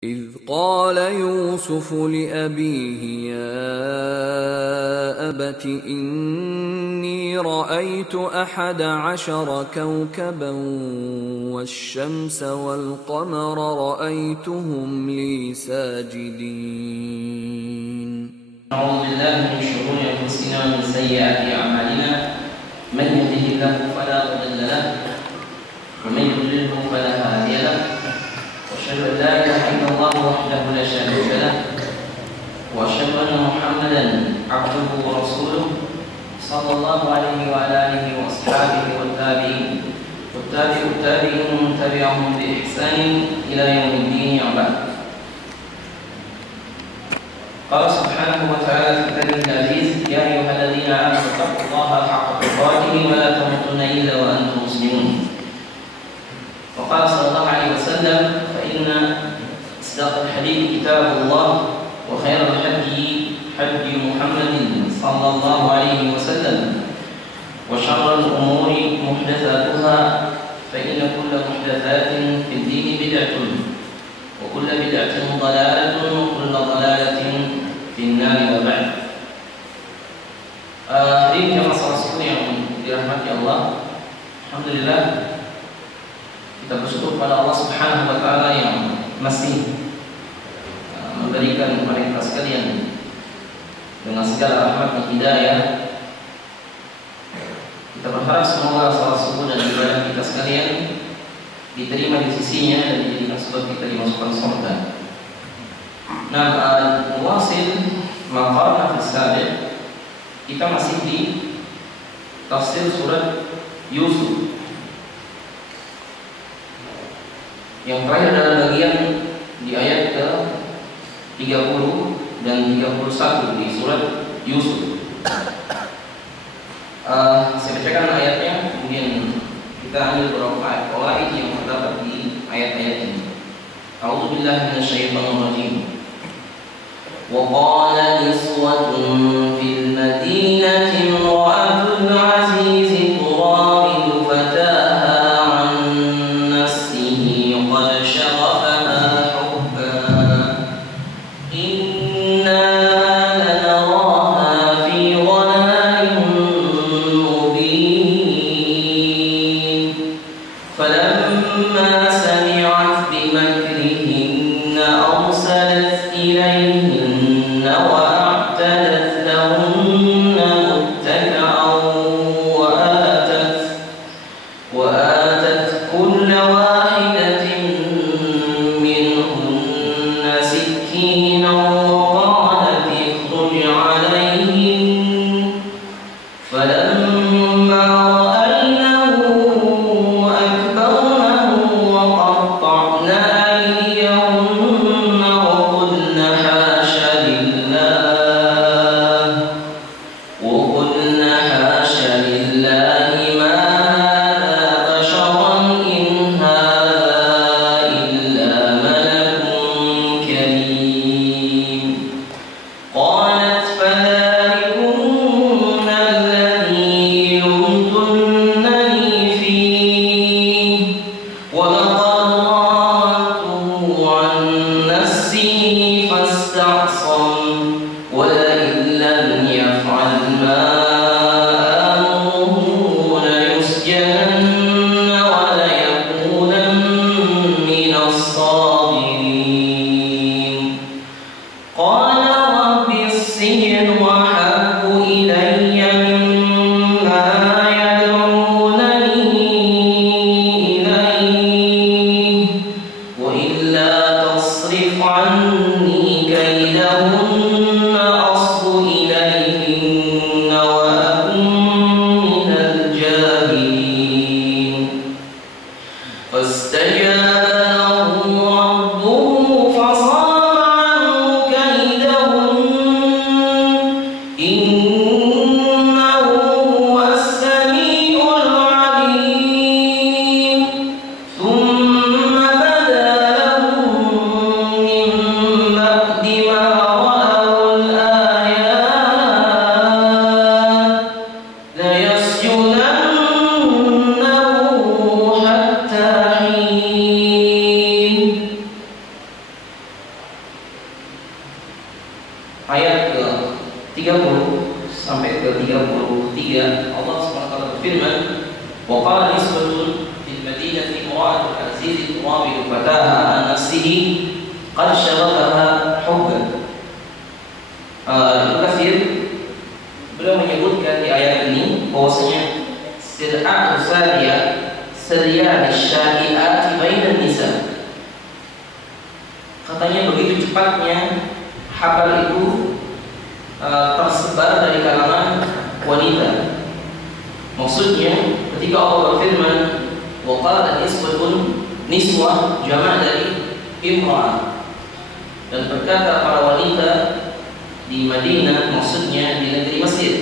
إذ قال يوسف لأبيه يا أبت إني رأيت 11 كوكبا والشمس والقمر رأيتهم لي ساجدين. أعوذ بالله من شرور أنفسنا ومن سيئات أعمالنا، من يهده الله فلا مضل له ومن يضلله فلا هادي له، وأشهد أن لا إله إلا الله وحده لا شريك له، وأشهد أن محمدا عبده ورسوله صلى الله عليه وعلى آله وأصحابه والتابعين والتابعين ومن تبعهم بإحسان إلى يوم الدين. وبعد، قال سبحانه وتعالى في كتابه العزيز: يا أيها الذين آمنوا اتقوا الله حق تقاته ولا تموتن إلا وأنتم مسلمون. وقال صلى الله عليه وسلم: فإن أصدق الحديث كتاب الله وخير الهدي هدي محمد صلى الله عليه وسلم وشر الأمور محدثاتها فإن كل محدثات في الدين بدعة وكل بدعة ضلالة وكل ضلالة في النار. وبعد، hadirin jamaah salat subuh yang dirahmati Allah, alhamdulillah kita bersyukur pada Allah Subhanahu wa taala yang masih memberikan kepada kita sekalian dengan segala rahmat dan hidayah. Kita berharap semoga salat subuh dan ibadah kita sekalian diterima di sisinya dan dijadikan sebab kita dimasukkan surga. Nah, muwasil maqarna fi sabiq, kita masih di tafsir surat Yusuf. Yang terakhir adalah bagian di ayat ke-30 dan 31 di surat Yusuf. Saya bacakan ayatnya, kemudian kita ambil beberapa ayat yang terdapat di ayat-ayat ini. A'udzu billahi minasyaitonir rajim. Wa qala niswatun fil madinati imra'atul 'azizi turawidu fataha 'an nafsihi qad shaghafaha hubban inna lanaraha fi dhalalin mubin falamma sami'at bimakrihinna arsalat ilayhinna wa a'tadat lahunna muttaka'an wa atat kulla wahidatin minhunna sikkinan wa qalat ikhruj 'alayhin falamma ra'aynahu akbarnahu wa qatta'na aydiyahunna wa qulna hasha lillahi ma hadha basharan in hadha illa malakun karim. قالت فذلكن الذي لمتنني فيه ولقد راودته عن نفسه فاستعصم ولئن لم يفعل ما آمره ليسجنن وليكونن من الصاغرين. قال رب السجن أحب إلي مما يدعونني إليه وإلا تصرف عني كيدهن أصب إليهن وأكن من الجاهلين. فاستجاب له ربه فصرف عنه كيدهن إنه هو السميع العليم. ثم بدا لهم من ayat ke-30 sampai ke-33 Allah SWT berfirman, wa qala nisbatun fil madinati imra'atul aziz turawidu fataha an nafsihi qad syaghabaha hubban. Ibnu Katsir beliau menyebutkan di ayat ini bahwasanya sir'atu sariyah sariyah syai'ati bainan nisa. Katanya begitu cepatnya habar itu tersebar dari kalangan wanita. Maksudnya ketika Allah berfirman wa qala nisbatun, niswah jamak dari imra'ah, dan berkata para wanita di Madinah, maksudnya di negeri Mesir.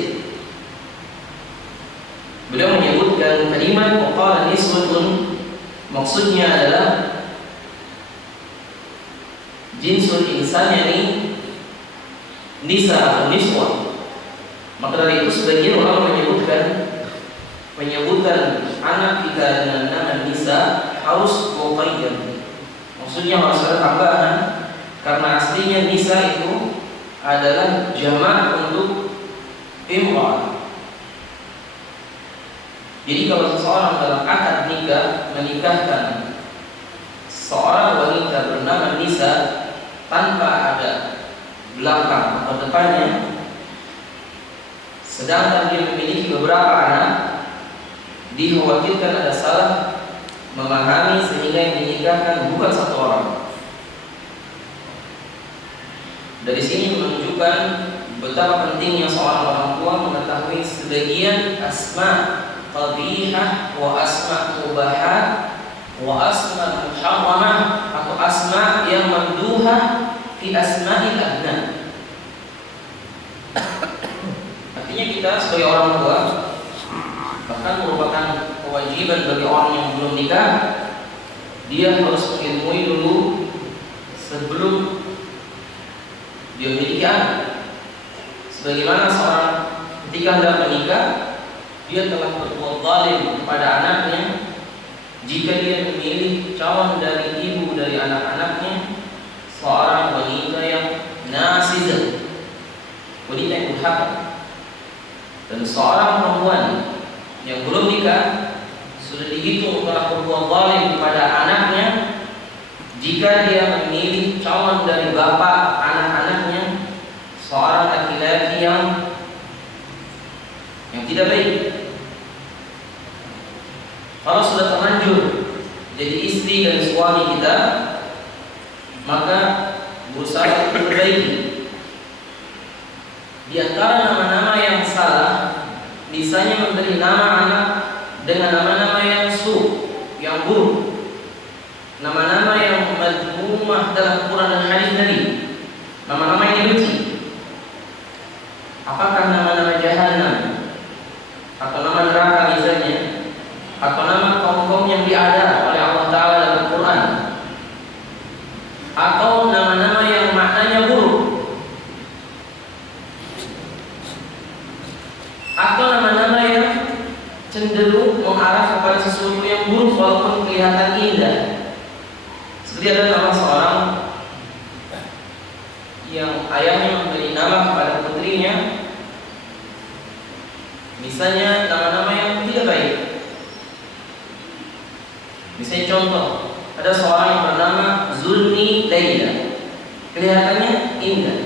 Beliau menyebutkan kalimat wa qala nisbatun maksudnya adalah jinsul insan, yakni nisa atau niswah. Maka dari itu sebagian ulama menyebutkan penyebutan anak kita dengan nama nisa harus muqayyad. Maksudnya harus ada tambahan, karena aslinya nisa itu adalah jamak untuk imra'ah. Jadi kalau seseorang dalam akad nikah menikahkan seorang wanita bernama Nisa tanpa ada belakang atau depannya, sedangkan dia memiliki beberapa anak, dikhawatirkan ada salah memahami sehingga yang dinikahkan bukan satu orang. Dari sini menunjukkan betapa pentingnya seorang orang tua mengetahui sebagian asma qabihah wa asma mubahat wa asma muharramah atau asma yang mamduhah fi asma'il abna. Artinya kita sebagai orang tua, bahkan merupakan kewajiban bagi orang yang belum nikah, dia harus mengilmui dulu sebelum dia memiliki anak. Sebagaimana seorang ketika hendak menikah, dia telah berbuat zalim kepada anaknya jika dia memilih calon dari ibu dari anak-anaknya seorang wanita yang nasidah, wanita yang durhaka. Dan seorang perempuan yang belum nikah sudah dihitung telah berbuat zalim kepada anaknya jika dia memilih calon dari bapak anak-anaknya seorang laki-laki yang tidak baik. Kalau sudah terlanjur jadi istri dan suami kita, maka berusaha untuk perbaiki. Di antara nama-nama yang salah, misalnya memberi nama anak dengan nama-nama yang yang buruk, nama-nama yang madhumah dalam Quran dan hadis Nabi, nama-nama yang dibenci. Apakah nama-nama jahannam atau nama neraka misalnya, atau nama kaum-kaum yang diadab oleh Allah Ta'ala dalam Quran, atau nama-nama yang maknanya buruk, atau nama-nama yang cenderung mengarah kepada sesuatu yang buruk walaupun kelihatan indah. Seperti ada nama seorang yang ayahnya memberi nama kepada putrinya, misalnya nama-nama yang tidak baik. Misalnya contoh, ada seorang yang bernama Zulni Laila, kelihatannya indah,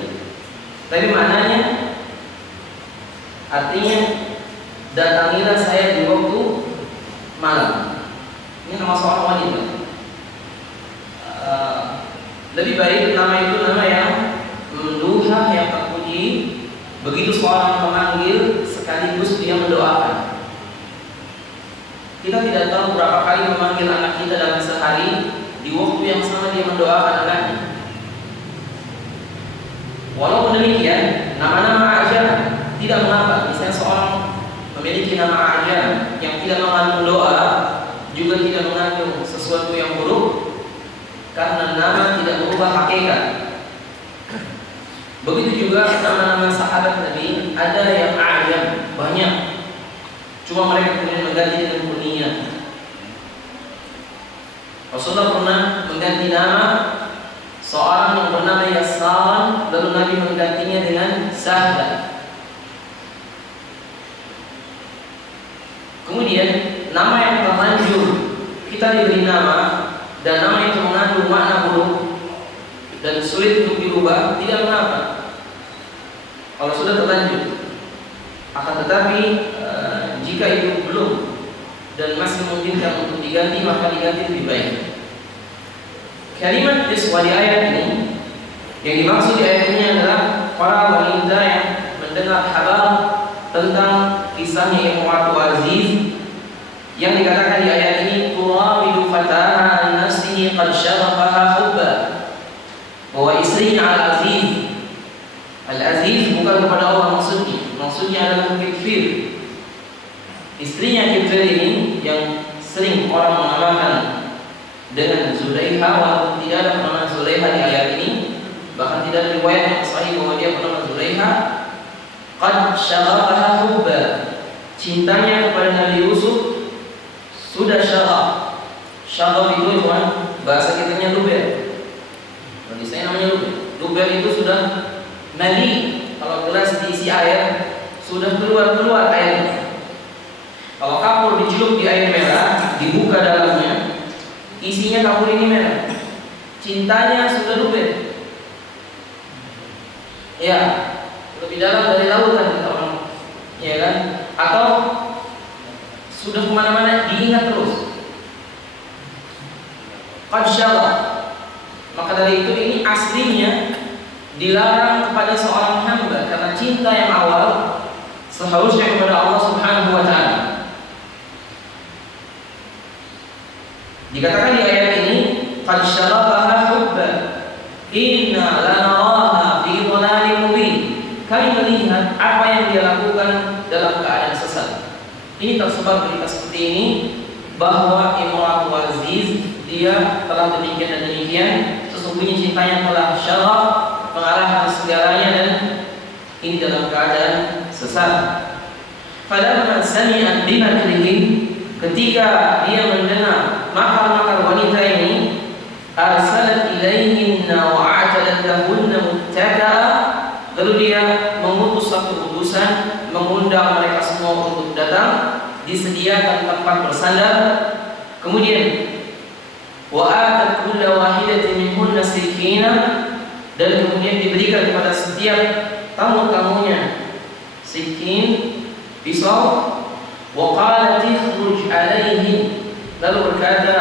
tapi maknanya artinya datangilah saya di waktu malam. Ini nama seorang wanita. Lebih baik nama itu nama yang menduha, yang terpuji. Begitu seorang memanggil sekaligus dia mendoakan. Kita tidak tahu berapa kali memanggil anak kita dalam sehari, di waktu yang sama dia mendoakan anaknya. Walaupun demikian, nama-nama ajam tidak mengapa. Misalnya seorang memiliki nama ajam yang tidak mengandung doa, juga tidak mengandung sesuatu yang buruk, karena nama tidak berubah hakikat. Begitu juga nama-nama sahabat Nabi, ada yang ajam banyak, cuma mereka kemudian mengganti dengan kunyah. Rasulullah pernah mengganti nama seorang yang bernama Yasar lalu Nabi menggantinya dengan Sahla. Kemudian nama yang terlanjur kita diberi nama dan nama itu mengandung makna buruk dan sulit untuk dirubah, tidak mengapa kalau sudah terlanjur. Akan tetapi jika itu belum dan masih memungkinkan untuk diganti, maka diganti lebih baik. Kalimat kiswah di ayat ini, yang dimaksud di ayat ini adalah para wanita yang mendengar kabar tentang kisahnya Imratu Aziz, yang dikatakan di ayat ini turawidu fataha an nafsihi qad syarafaha hubba, bahwa istrinya Al-Aziz, Al-Aziz bukan kepada Allah maksudnya adalah Kifir. Istrinya Kifir ini yang sering orang menamakan dengan Zulaiha, walaupun tidak ada penamaan Zulaiha di ayat ini, bahkan tidak ada riwayat yang sahih bahwa dia bernama Zulaiha. Qad syarafaha hubba, cintanya kepada Nabi Yusuf sudah syaraf. Syaraf itu cuma bahasa kitanya luber. Bagi saya namanya luber. Luber itu sudah mali. Kalau gelas diisi air, sudah keluar airnya. Kalau kapur dicelup di air merah, dibuka dalamnya, isinya kapur ini merah. Cintanya sudah luber. Ya, lebih dalam dari lautan kata orang, ya kan? Atau sudah kemana-mana diingat terus. Qad syaraf. Maka dari itu ini aslinya dilarang kepada seorang hamba karena cinta yang awal seharusnya kepada Allah Subhanahu wa taala. Dikatakan di ayat ini qad syarafaha hubba inna lanaraha fi dhalalin mubin. Kami melihat apa yang dia lakukan dalam keadaan sesat. Ini tersebar berita seperti ini bahwa Imratu Aziz dia telah demikian dan demikian, sesungguhnya cintanya telah syaraf mengalahkan segalanya dan ini dalam keadaan sesat. Falamma sami'at bimakrihin, ketika dia mendengar makar-makar wanita ini, arsalat ilaihinna wa a'tadat lahunna muttaka'a, lalu dia mengutus satu utusan mengundang mereka semua untuk datang, disediakan tempat bersandar. Kemudian wa atat kulla wahidatin minhunna sikina, dan kemudian diberikan kepada setiap tamu-tamunya sikin, pisau. Wa qalat ikhruj alaihi, lalu berkata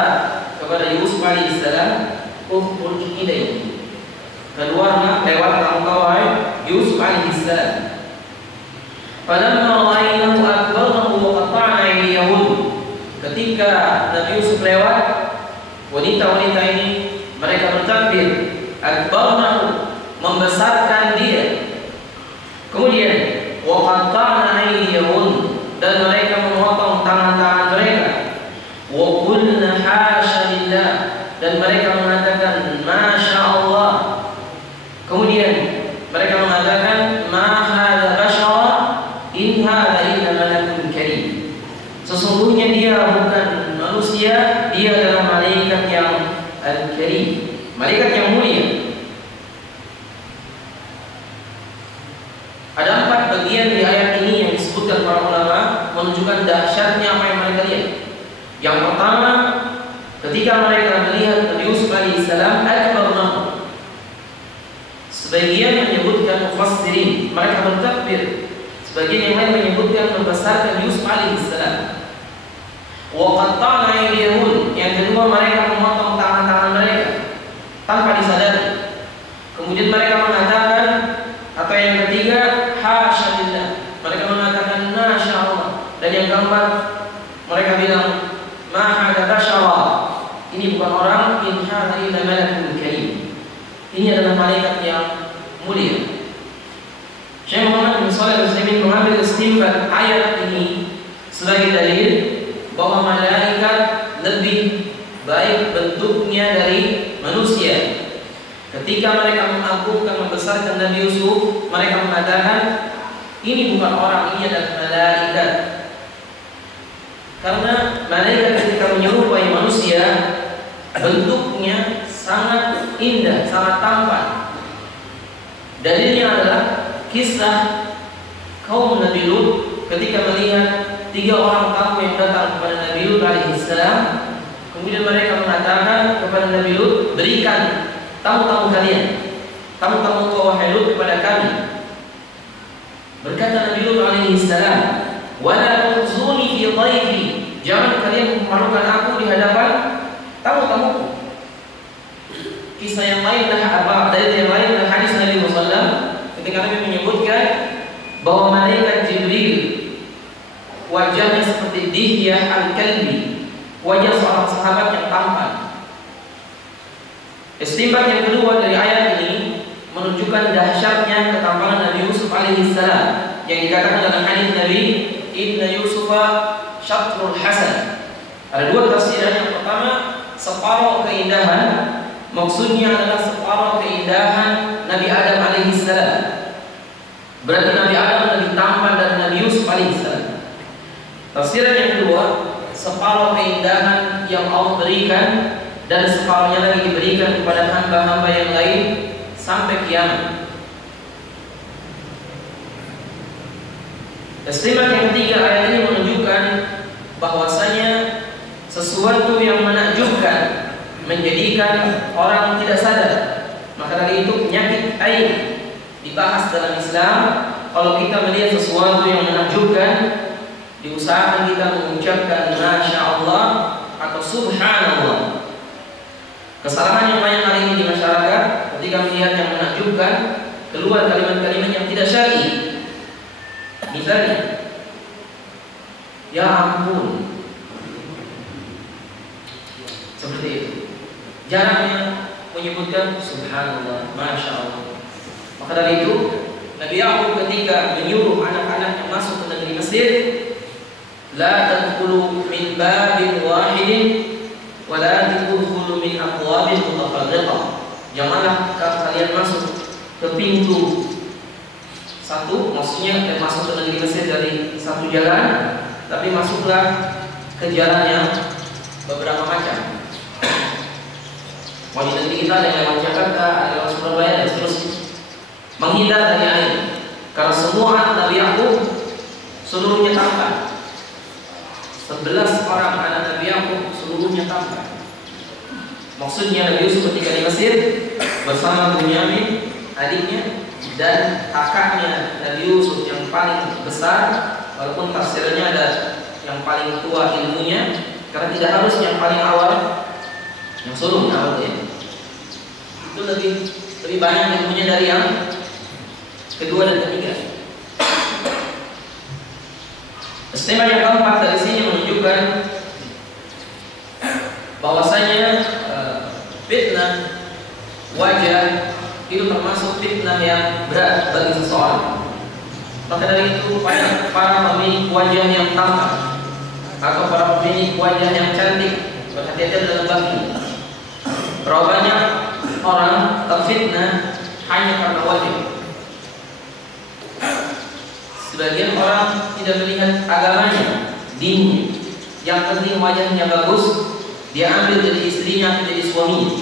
kepada Yusuf alaihissalam, ukhruj ilaihi, keluarlah lewat engkau Yusuf alaihissalam. Falamma ra'aynahu akbarnahu wa qata'na aydiyahun, ketika Nabi Yusuf lewat, wanita-wanita ini mereka bertakbir, akbarnahu, membesarkan dia. Kemudian wa qata'na aydiyahun, dan mereka memotong tangan-tangan mereka. Wa qulna hasya lillah, dan mereka mengatakan masya Allah. Kemudian mereka mengatakan ma hadza bashara in hadza illa malakun karim, sesungguhnya dia bukan manusia, dia adalah malaikat yang al-karim, malaikat yang mulia. Ada 4 bagian di ayat ini yang disebutkan para ulama menunjukkan dahsyatnya apa yang mereka lihat. Yang pertama, ketika mereka melihat Nabi Yusuf alaihissalam, akbarnahu. Sebagian menyebutkan mufassirin, mereka bertakbir. Sebagian yang lain menyebutkan membesarkan Yusuf alaihissalam. Wa qatta'na aydiyahun, yang kedua mereka memotong tangan-tangan mereka tanpa disadari. Kemudian mereka mengatakan, atau yang ketiga, hasya lillah, mereka mengatakan masya Allah. Dan yang keempat, mereka bilang ma hadza bashara, ini bukan orang, in hadza illa malakun karim, ini adalah malaikat yang mulia. Syekh Muhammad bin Shalih Al-Utsaimin mengambil istinbat ayat ini sebagai dalil bahwa malaikat lebih baik bentuknya dari manusia. Ketika mereka mengagungkan, membesarkan Nabi Yusuf, mereka mengatakan ini bukan orang, ini adalah malaikat. Karena malaikat ketika menyerupai manusia, bentuknya sangat indah, sangat tampan. Dalilnya adalah kisah kaum Nabi Lut ketika melihat 3 orang tamu yang datang kepada Nabi Lut alaihissalam. Kemudian mereka mengatakan kepada Nabi Lut, berikan tamu-tamu kalian, tamu-tamu kau wahai Lut kepada kami. Berkata Nabi Lut alaihissalam, wala tukhzuni fi dhaifi, jangan kalian memalukan aku di hadapan tamu-tamuku. Kisah yang lain dari yang lain adalah hadis Nabi SAW ketika Nabi menyebutkan bahwa malaikat Jibril wajahnya seperti Dihyah al-Kalbi, wajah seorang sahabat yang tampan. Istinbat yang kedua dari ayat ini menunjukkan dahsyatnya ketampangan Nabi Yusuf alaihissalam yang dikatakan dalam hadis Nabi, Inna Yusufa syatrul hasan. Ada 2 tafsiran. Yang pertama, separuh keindahan, maksudnya adalah separuh keindahan Nabi Adam alaihissalam. Berarti Nabi Adam lebih tampan dari Nabi Yusuf alaihissalam. Tafsiran yang kedua, separuh keindahan yang Allah berikan dan separuhnya lagi diberikan kepada hamba-hamba yang lain sampai kiamat. Istinbat yang ketiga, ayat ini menunjukkan bahwasanya sesuatu yang menakjubkan menjadikan orang tidak sadar. Maka dari itu penyakit aib dibahas dalam Islam. Kalau kita melihat sesuatu yang menakjubkan, diusahakan kita mengucapkan Masya Allah atau Subhanallah. Kesalahan yang banyak hari ini di masyarakat ketika melihat yang menakjubkan, keluar kalimat-kalimat yang tidak syar'i. Misalnya, ya ampun, seperti itu. Jarangnya menyebutkan Subhanallah, Masya Allah. Maka dari itu Nabi Ya'qub ketika menyuruh anak-anak yang masuk ke negeri Mesir, la tadkhulu min babin wahidin wa la tadkhulu min abwabin mutafarriqah. Janganlah kalian masuk ke pintu satu, maksudnya masuk ke negeri Mesir dari satu jalan, tapi masuklah ke jalan yang beberapa macam. Mau di negeri kita ada yang lewat Jakarta, ada yang lewat Surabaya, dan seterusnya. Menghindar dari air, karena semua anak Nabi Ya'qub seluruhnya tampan. 11 orang anak Nabi Ya'qub seluruhnya tampan. Maksudnya Nabi Yusuf ketika di Mesir bersama Bunyamin adiknya dan kakaknya Nabi Yusuf yang paling besar, walaupun tafsirnya ada yang paling tua ilmunya, karena tidak harus yang paling awal, yang sulung awal ya. Itu lebih banyak ilmunya dari yang kedua dan ketiga. Istimewa yang keempat dari sini menunjukkan bahwasanya fitnah wajah itu termasuk fitnah yang berat bagi seseorang. Maka dari itu para pemilik wajah yang tampan atau para pemilik wajah yang cantik berhati-hati dalam bab ini. Berapa banyak orang terfitnah hanya karena wajah. Sebagian orang tidak melihat agamanya, dinnya. Yang penting wajahnya bagus, dia ambil jadi istrinya atau jadi suaminya.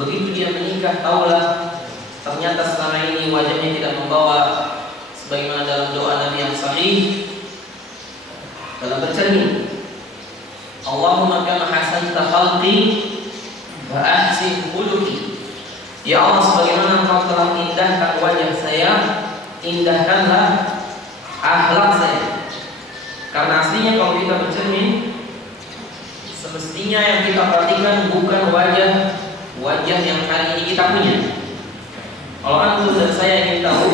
Begitu dia menikah, taulah ternyata selama ini wajahnya tidak membawa sebagaimana dalam doa Nabi yang sahih dalam bercermin, Allahumma kama hasanta khalqi wa ahsin khuluqi. Ya Allah, sebagaimana Engkau telah indahkan wajah saya, indahkanlah akhlak saya. Karena aslinya kalau kita bercermin, semestinya yang kita perhatikan bukan wajah yang hari ini kita punya. Kalau antum dan saya ingin tahu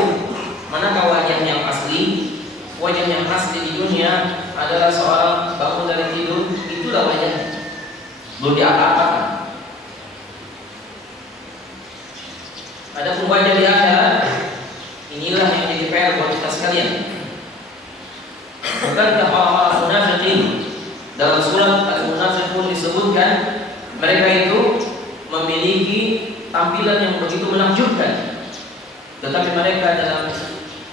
manakah wajah yang asli, wajah yang asli di dunia adalah seorang bangun dari tidur, itulah wajahnya, belum diapa-apakan. Adapun wajah di akhirat, inilah yang jadi PR buat kita sekalian. Bukankah orang-orang munafikin dalam surat Al-Munafiqun disebutkan mereka itu memiliki tampilan yang begitu menakjubkan, tetapi mereka dalam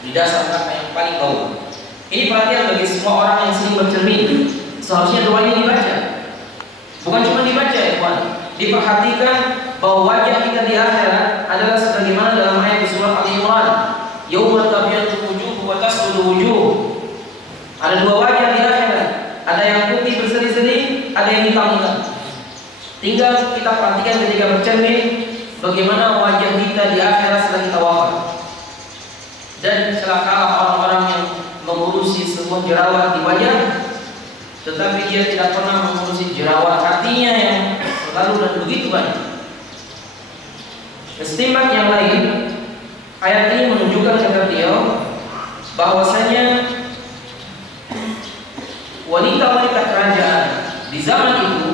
di dasar kata yang paling bawah. Ini perhatian bagi semua orang yang sering bercermin. Seharusnya doa ini dibaca, bukan cuma dibaca ya kawan, diperhatikan bahwa wajah kita di akhirat adalah sebagaimana dalam ayat di surat kita perhatikan ketika bercermin bagaimana wajah kita di akhirat setelah kita wafat. Dan celakalah orang-orang yang mengurusi semua jerawat di wajah, tetapi dia tidak pernah mengurusi jerawat hatinya yang selalu dan begitu banyak. Ketimbang yang lain, ayat ini menunjukkan kepada beliau bahwasanya wanita-wanita kerajaan di zaman itu,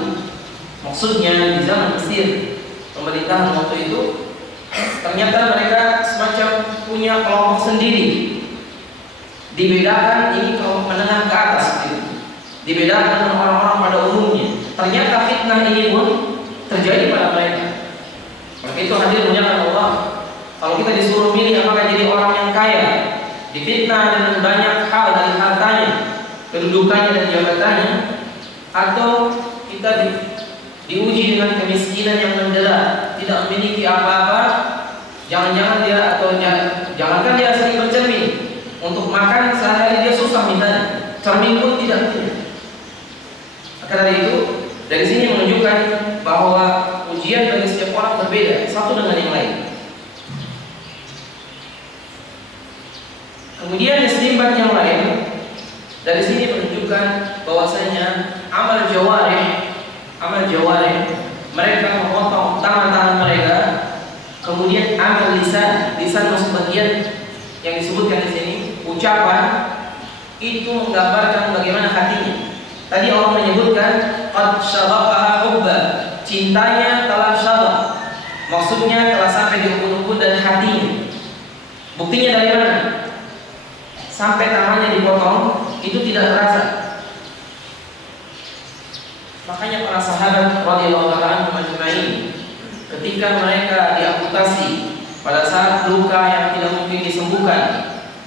maksudnya di zaman Mesir, pemerintahan waktu itu, ternyata mereka semacam punya kelompok sendiri. Dibedakan ini kelompok menengah ke atas gitu. Dibedakan dengan orang-orang pada umumnya. Ternyata fitnah ini pun terjadi pada mereka. Maka itu hadir muliakan Allah. Kalau kita disuruh milih apakah jadi orang yang kaya, difitnah dengan banyak hal dari hartanya, kedudukannya dan jabatannya, atau kita diuji dengan kemiskinan yang mendera, tidak memiliki apa-apa, jangan-jangan dia atau jangankan dia sering bercermin, untuk makan sehari-hari dia susah misalnya, cermin pun tidak punya. Maka dari itu, dari sini menunjukkan bahwa ujian bagi setiap orang berbeda, satu dengan yang lain. Kemudian istimbat yang lain dari sini menunjukkan bahwasanya amal jawarih, mereka memotong tangan-tangan mereka. Kemudian amal lisan masuk bagian yang disebutkan di sini, ucapan itu menggambarkan bagaimana hatinya. Tadi Allah menyebutkan qad syaghafaha hubba, cintanya telah syagha, maksudnya telah sampai di ubun-ubun dan hatinya. Buktinya dari mana? Sampai tangannya dipotong itu tidak terasa. Makanya para sahabat radhiyallahu anhum ajma'in ketika mereka diamputasi pada saat luka yang tidak mungkin disembuhkan,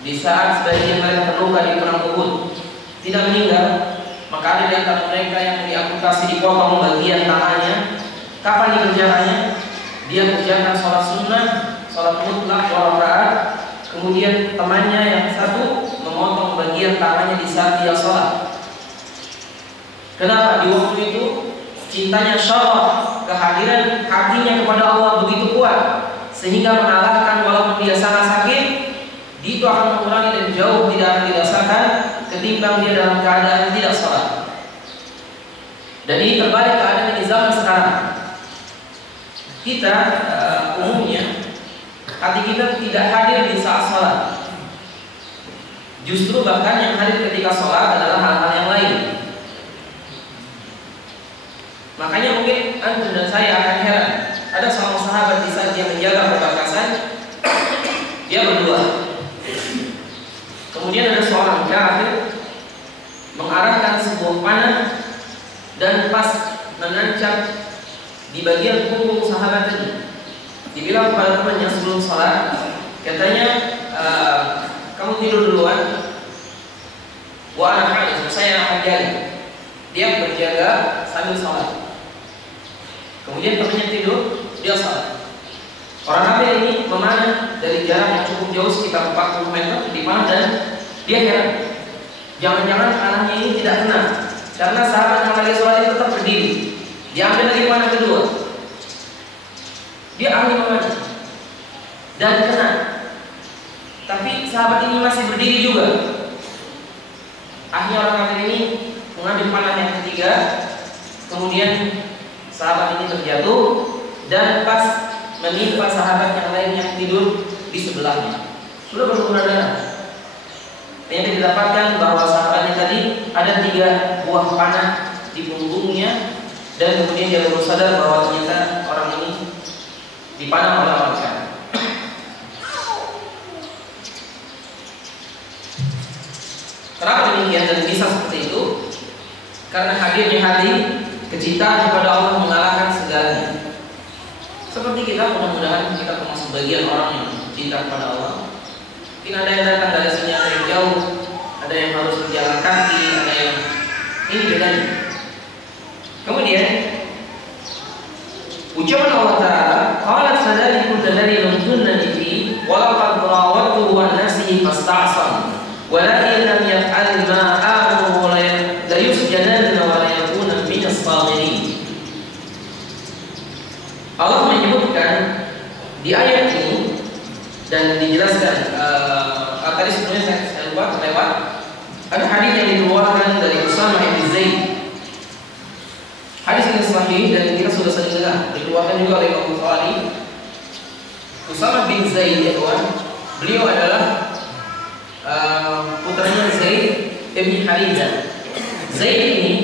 di saat sebagian mereka terluka di perang Uhud tidak meninggal, maka ada di antara mereka yang diamputasi dipotong bagian tangannya. Kapan dikerjakannya? Dia kerjakan sholat sunnah, sholat mutlak 2 rakaat. Kemudian temannya yang satu memotong bagian tangannya di saat dia sholat. Kenapa? Di waktu itu cintanya syaraf, kehadiran hatinya kepada Allah begitu kuat, sehingga mengalahkan walaupun dia sangat sakit, itu akan mengurangi dan jauh tidak akan dirasakan ketimbang dia dalam keadaan tidak sholat. Dan ini terbalik keadaan di zaman sekarang. Kita umumnya hati kita tidak hadir di saat sholat. Justru bahkan yang hadir ketika sholat adalah hal-hal yang lain. Makanya mungkin antum dan saya akan heran. Ada seorang sahabat di saat dia menjaga perbatasan, dia berdua. Kemudian ada seorang kafir mengarahkan sebuah panah dan pas menancap di bagian punggung sahabat tadi. Dibilang kepada temannya sebelum sholat, katanya, kamu tidur duluan, wa ana haris, saya akan jaga. Dia berjaga sambil sholat. Kemudian temannya tidur, dia sholat. Orang kafir ini memanah dari jarak yang cukup jauh sekitar 40 meter di mana, dan dia heran, jangan-jangan panahnya ini tidak kena, karena sahabat yang lagi sholat itu tetap berdiri. Diambil lagi panah kedua, dia ahli memanah dan kena, tapi sahabat ini masih berdiri juga. Akhirnya orang kafir ini mengambil panah yang ketiga, kemudian sahabat ini terjatuh dan pas menimpa sahabat yang lain yang tidur di sebelahnya. Sudah berlumuran darah. Yang didapatkan bahwa sahabatnya tadi ada 3 buah panah di punggungnya, dan kemudian dia baru sadar bahwa ternyata orang ini dipanah oleh orang kafir. Kenapa demikian dan bisa seperti itu? Karena hadirnya hati, kecintaan kepada Allah mengalahkan segalanya. Seperti kita, mudah-mudahan kita termasuk bagian orang yang cinta kepada Allah. Mungkin ada yang datang dari sini, ada yang jauh, ada yang harus berjalan kaki, ada yang ini bedanya. Kemudian ucapan Allah Ta'ala, qalat fadalikum alladhi lumtunani fi wa laqad rawattuhu an nafsihi fasta'sam walakin lam yaf'al ma amuru la yusjananna wa la yakuna min as-saghirin. Di ayat ini dan dijelaskan tadi sebelumnya saya lupa terlewat, ada hadis yang dikeluarkan dari Usamah bin Zaid. Hadis ini sahih dan kita sudah sering dengar, dikeluarkan juga oleh Imam Bukhari. Usamah bin Zaid ya kawan, beliau adalah putranya Zaid bin Harithah. Zaid ini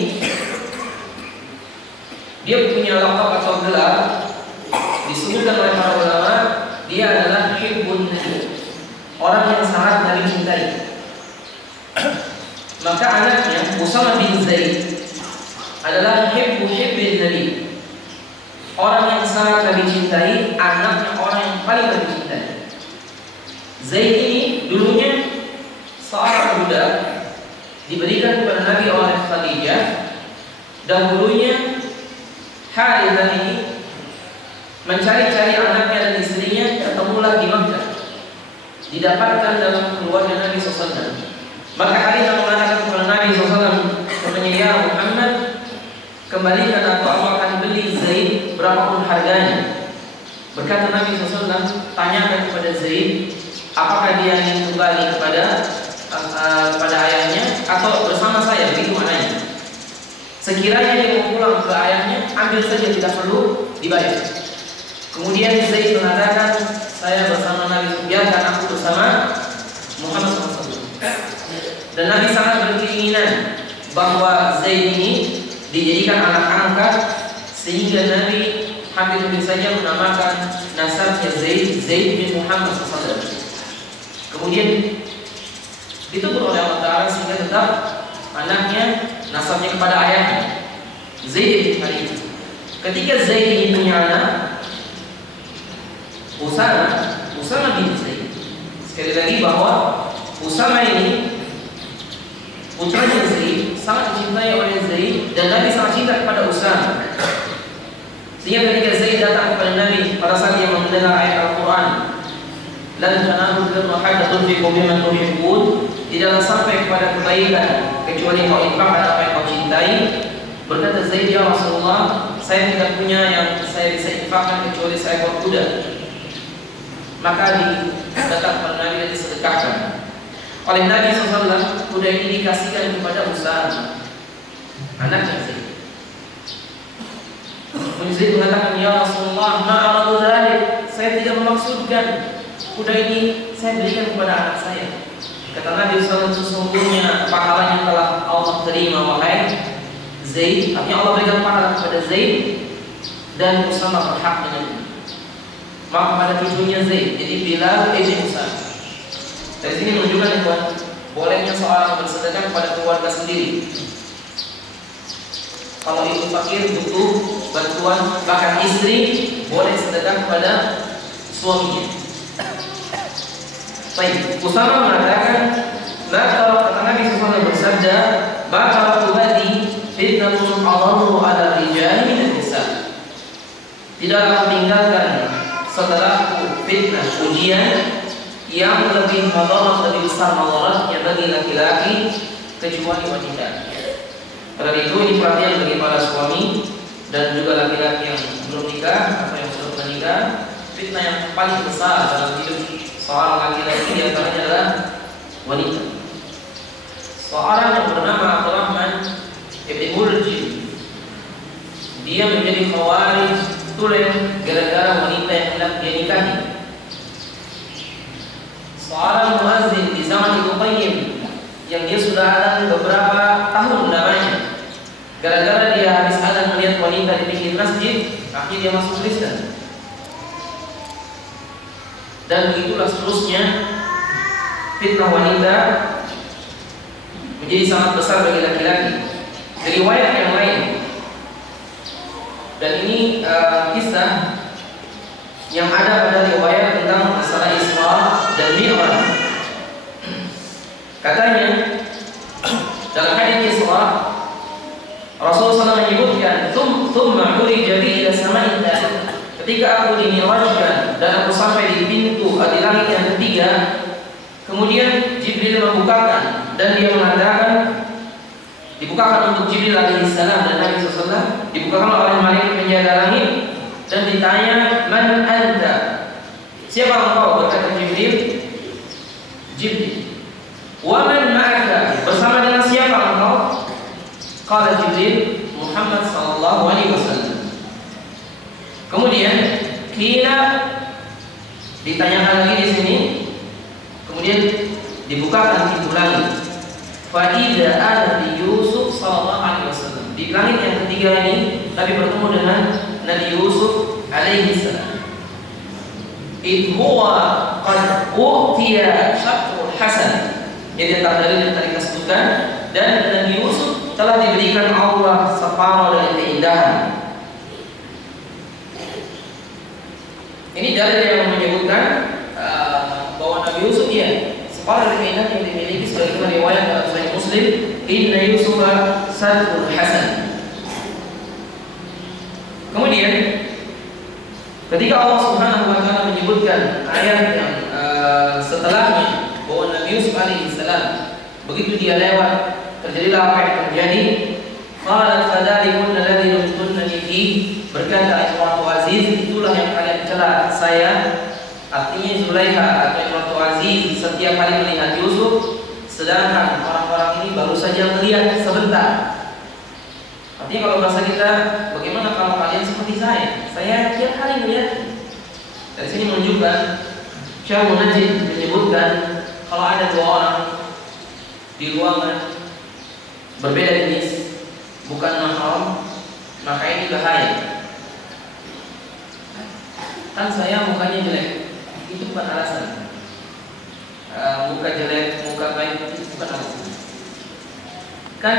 dia punya laqab atau gelar, disebutkan oleh para ulama, dia adalah hibbun nabi, orang yang sangat Nabi cintai. Maka anaknya Usamah bin Zaid adalah hibbin nabi, orang yang sangat Nabi cintai, anaknya orang yang paling Nabi cintai. Zaid ini dulunya seorang budak diberikan kepada Nabi oleh Khadijah. Dahulunya Harithah ini mencari-cari anaknya dan istrinya, ketemulah di Makkah, didapatkan dalam keluarga Nabi SAW. Maka Harithah mengatakan kepada Nabi SAW, "Ya Muhammad, kembalikan atau aku akan beli Zaid berapapun harganya." Berkata Nabi SAW, "Tanyakan kepada Zaid, apakah dia ingin kembali kepada ayahnya atau bersama saya?" Begitu maknanya. Sekiranya dia mau pulang ke ayahnya, ambil saja, tidak perlu dibayar. Kemudian Zaid mengatakan, "Saya bersama Nabi, biarkan aku bersama Muhammad SAW." Dan Nabi sangat berkeinginan bahwa Zaid ini dijadikan anak angkat, sehingga Nabi hampir saja menamakan nasabnya Zaid bin Muhammad SAW. Kemudian ditegur oleh Allah Ta'ala sehingga tetap anaknya nasabnya kepada ayahnya, Zaid bin Harithah. Ketika Zaid ini punya anak Usamah bin Zaid, sekali lagi bahwa Usamah ini putranya Zaid, sangat dicintai oleh Zaid, dan Nabi sangat cinta kepada Usamah. Sehingga ketika Zaid datang kepada Nabi pada saat dia mendengar ayat Al-Quran, "Lan tanalul birra hatta tunfiqu mimma tuhibbun," tidaklah sampai kepada kebaikan kecuali kau infakkan apa yang kau cintai. Berkata Zaid, "Ya Rasulullah, saya tidak punya yang saya bisa infakkan kecuali seekor kuda." Maka datang kepada Nabi dan disedekahkan oleh Nabi SAW. Kuda ini dikasihkan kepada Usamah, anaknya Zaid. Zaid mengatakan, "Ya Rasulullah, ma'aradu dzalik, saya tidak memaksudkan kuda ini saya berikan kepada anak saya." Kata Nabi SAW, "Sesungguhnya pahalanya telah Allah terima wahai Zaid." Artinya Allah berikan pahala kepada Zaid dan Usamah berhak dengan maka pada cucunya Zaid, jadi Bilal ibn Usamah. Dari sini menunjukkan bahwa bolehnya seorang bersedekah kepada keluarga sendiri. Kalau itu fakir butuh bantuan, bahkan istri boleh sedekah kepada suaminya. Baik, Usamah mengatakan, kata Nabi SAW bersabda, "Bakal tubadi fitnatun adallu ala rijali min nisa." Tidaklah meninggalkan setelahku fitnah, ujian yang lebih madarat, lebih besar madaratnya bagi laki-laki kecuali wanita. Karena itu ini perhatian bagi para suami dan juga laki-laki yang belum nikah atau yang sudah menikah. Fitnah yang paling besar dalam hidup seorang laki-laki diantaranya adalah wanita. Seorang yang bernama Abdurrahman ibn Muljim, dia menjadi khawarij tulen gara-gara wanita yang hendak dia nikahi. Seorang muazzin di zaman Ibnu Qayyim yang dia sudah ada beberapa tahun lamanya, gara-gara dia habis azan melihat wanita di pinggir masjid, akhirnya dia masuk Kristen. Dan begitulah seterusnya, fitnah wanita menjadi sangat besar bagi laki-laki. Riwayat yang lain, dan ini kisah yang ada pada riwayat tentang masalah Isra dan Mi'raj. Katanya dalam hadis Isra, Rasulullah SAW menyebutkan, "Tsumma urija bi ila sama'in tsalitsa." Ketika aku dimi'rajkan dan aku sampai di pintu di langit yang ketiga, kemudian Jibril membukakan dan dia mengatakan, dibukakan untuk Jibril alaihissalam dan Nabi SAW, dibukakan oleh malaikat penjaga langit dan ditanya, "Man anta?" Siapa engkau? Berkata Jibril, Jibril. Wa man ma'aka? Bersama dengan siapa engkau? Qala Jibril, Muhammad sallallahu alaihi wasallam. Kemudian qila, ditanyakan lagi di sini. Kemudian dibukakan pintu langit. Fa idza ana Yusuf sallallahu alaihi wasallam. Di langit yang ketiga ini Nabi bertemu dengan Nabi Yusuf alaihi salam. Id huwa qad utiya syatrul hasan. Jadi antara dalil yang tadi kita sebutkan, dan Nabi Yusuf telah diberikan Allah separuh dari keindahan. Ini dalil yang menyebutkan bahwa Nabi Yusuf separuh dari keindahan yang dimiliki sebagaimana riwayat dalam Sahih Muslim, Inna Yusuf sadrul hasan. Kemudian ketika Allah Subhanahu wa taala menyebutkan ayat yang setelahnya bahwa Nabi Yusuf alaihi salam begitu dia lewat terjadilah apa yang terjadi. Qalat fadhalikun alladhi lumtunnani fi, berkata Imratu Aziz, itulah yang kalian cela saya. Artinya Zulaiha atau Imratu Aziz setiap hari melihat Yusuf, sedangkan orang-orang ini baru saja melihat sebentar. Artinya kalau bahasa kita, bagaimana kalau kalian seperti saya? Saya tiap hari melihat. Dari sini menunjukkan Syekh Munajjid menyebutkan kalau ada dua orang di ruangan berbeda jenis, bukan mahram, maka ini bahaya. Kan saya mukanya jelek, itu bukan alasan. Muka jelek, muka baik, itu bukan alasan. Kan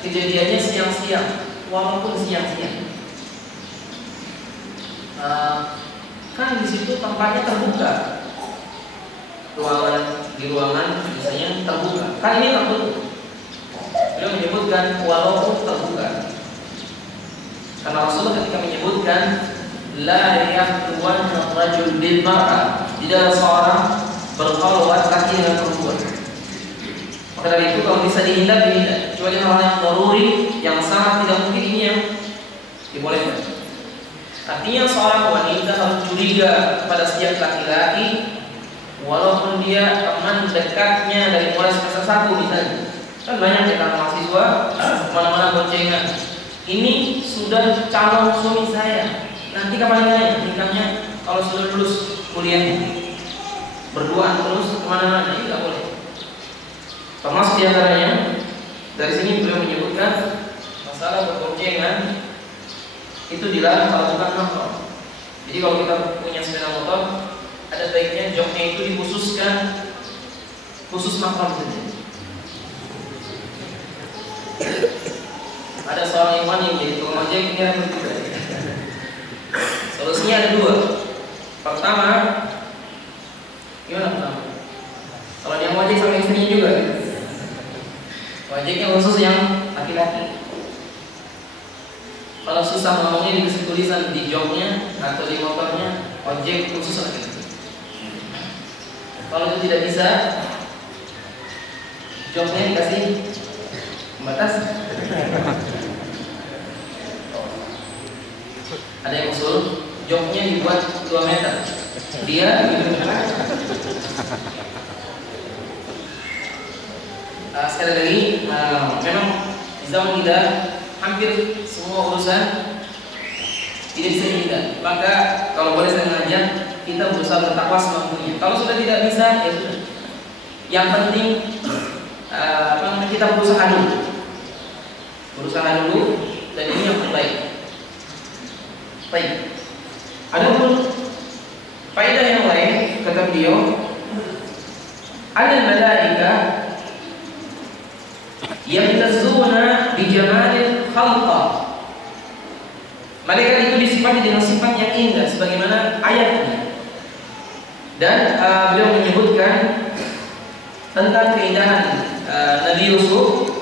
kejadiannya siang-siang, walaupun siang-siang. Kan di situ tempatnya terbuka. Di ruangan biasanya terbuka. Kan ini tertutup. Beliau menyebutkan walaupun terbuka. Karena Rasulullah ketika menyebutkan la yahtuwanna rajul bil mar'ah, tidak seorang berkhalwat laki dengan perempuan. Maka dari itu kalau bisa dihindar, kecuali hal yang daruri yang sangat tidak mungkin, ini yang dibolehkan. Artinya seorang wanita harus curiga kepada setiap laki-laki, walaupun dia teman dekatnya dari mulai semester 1 misalnya. Kan banyak kita mahasiswa kemana-mana boncengan. Ini sudah calon suami saya. Nanti kapan nikahnya? Kalau sudah lulus kuliahnya. Berduaan terus kemana-mana, ini nggak boleh. Termasuk diantaranya dari sini beliau menyebutkan masalah berboncengan itu dilarang kalau bukan mahram. Jadi kalau kita punya sepeda motor, ada baiknya joknya itu dikhususkan khusus mahram saja. Ada seorang ikhwan yang jadi tukang ojek, ini ada juga. Solusinya ada dua. Pertama, gimana pertama? Kalau dia mau ojek sama istrinya juga, ojeknya khusus yang laki-laki. Kalau susah ngomongnya dikasih tulisan di joknya atau di motornya, ojek khusus laki-laki. Kalau itu tidak bisa, joknya dikasih pembatas. Ada yang usul, joknya dibuat 2 meter. Dia sekali lagi, memang di zaman kita hampir semua urusan tidak bisa dihindar. Maka kalau boleh saya mengajak, kita berusaha bertakwa semampunya. Kalau sudah tidak bisa, ya sudah. Yang penting kita berusaha dulu, dan ini yang terbaik. Baik. Adapun faedah yang lain, kata beliau, al-malaika yamtazuna bi jamalil khalqa. Malaikat itu disifati dengan sifat yang indah sebagaimana ayatnya. Dan beliau menyebutkan tentang keindahan Nabi Yusuf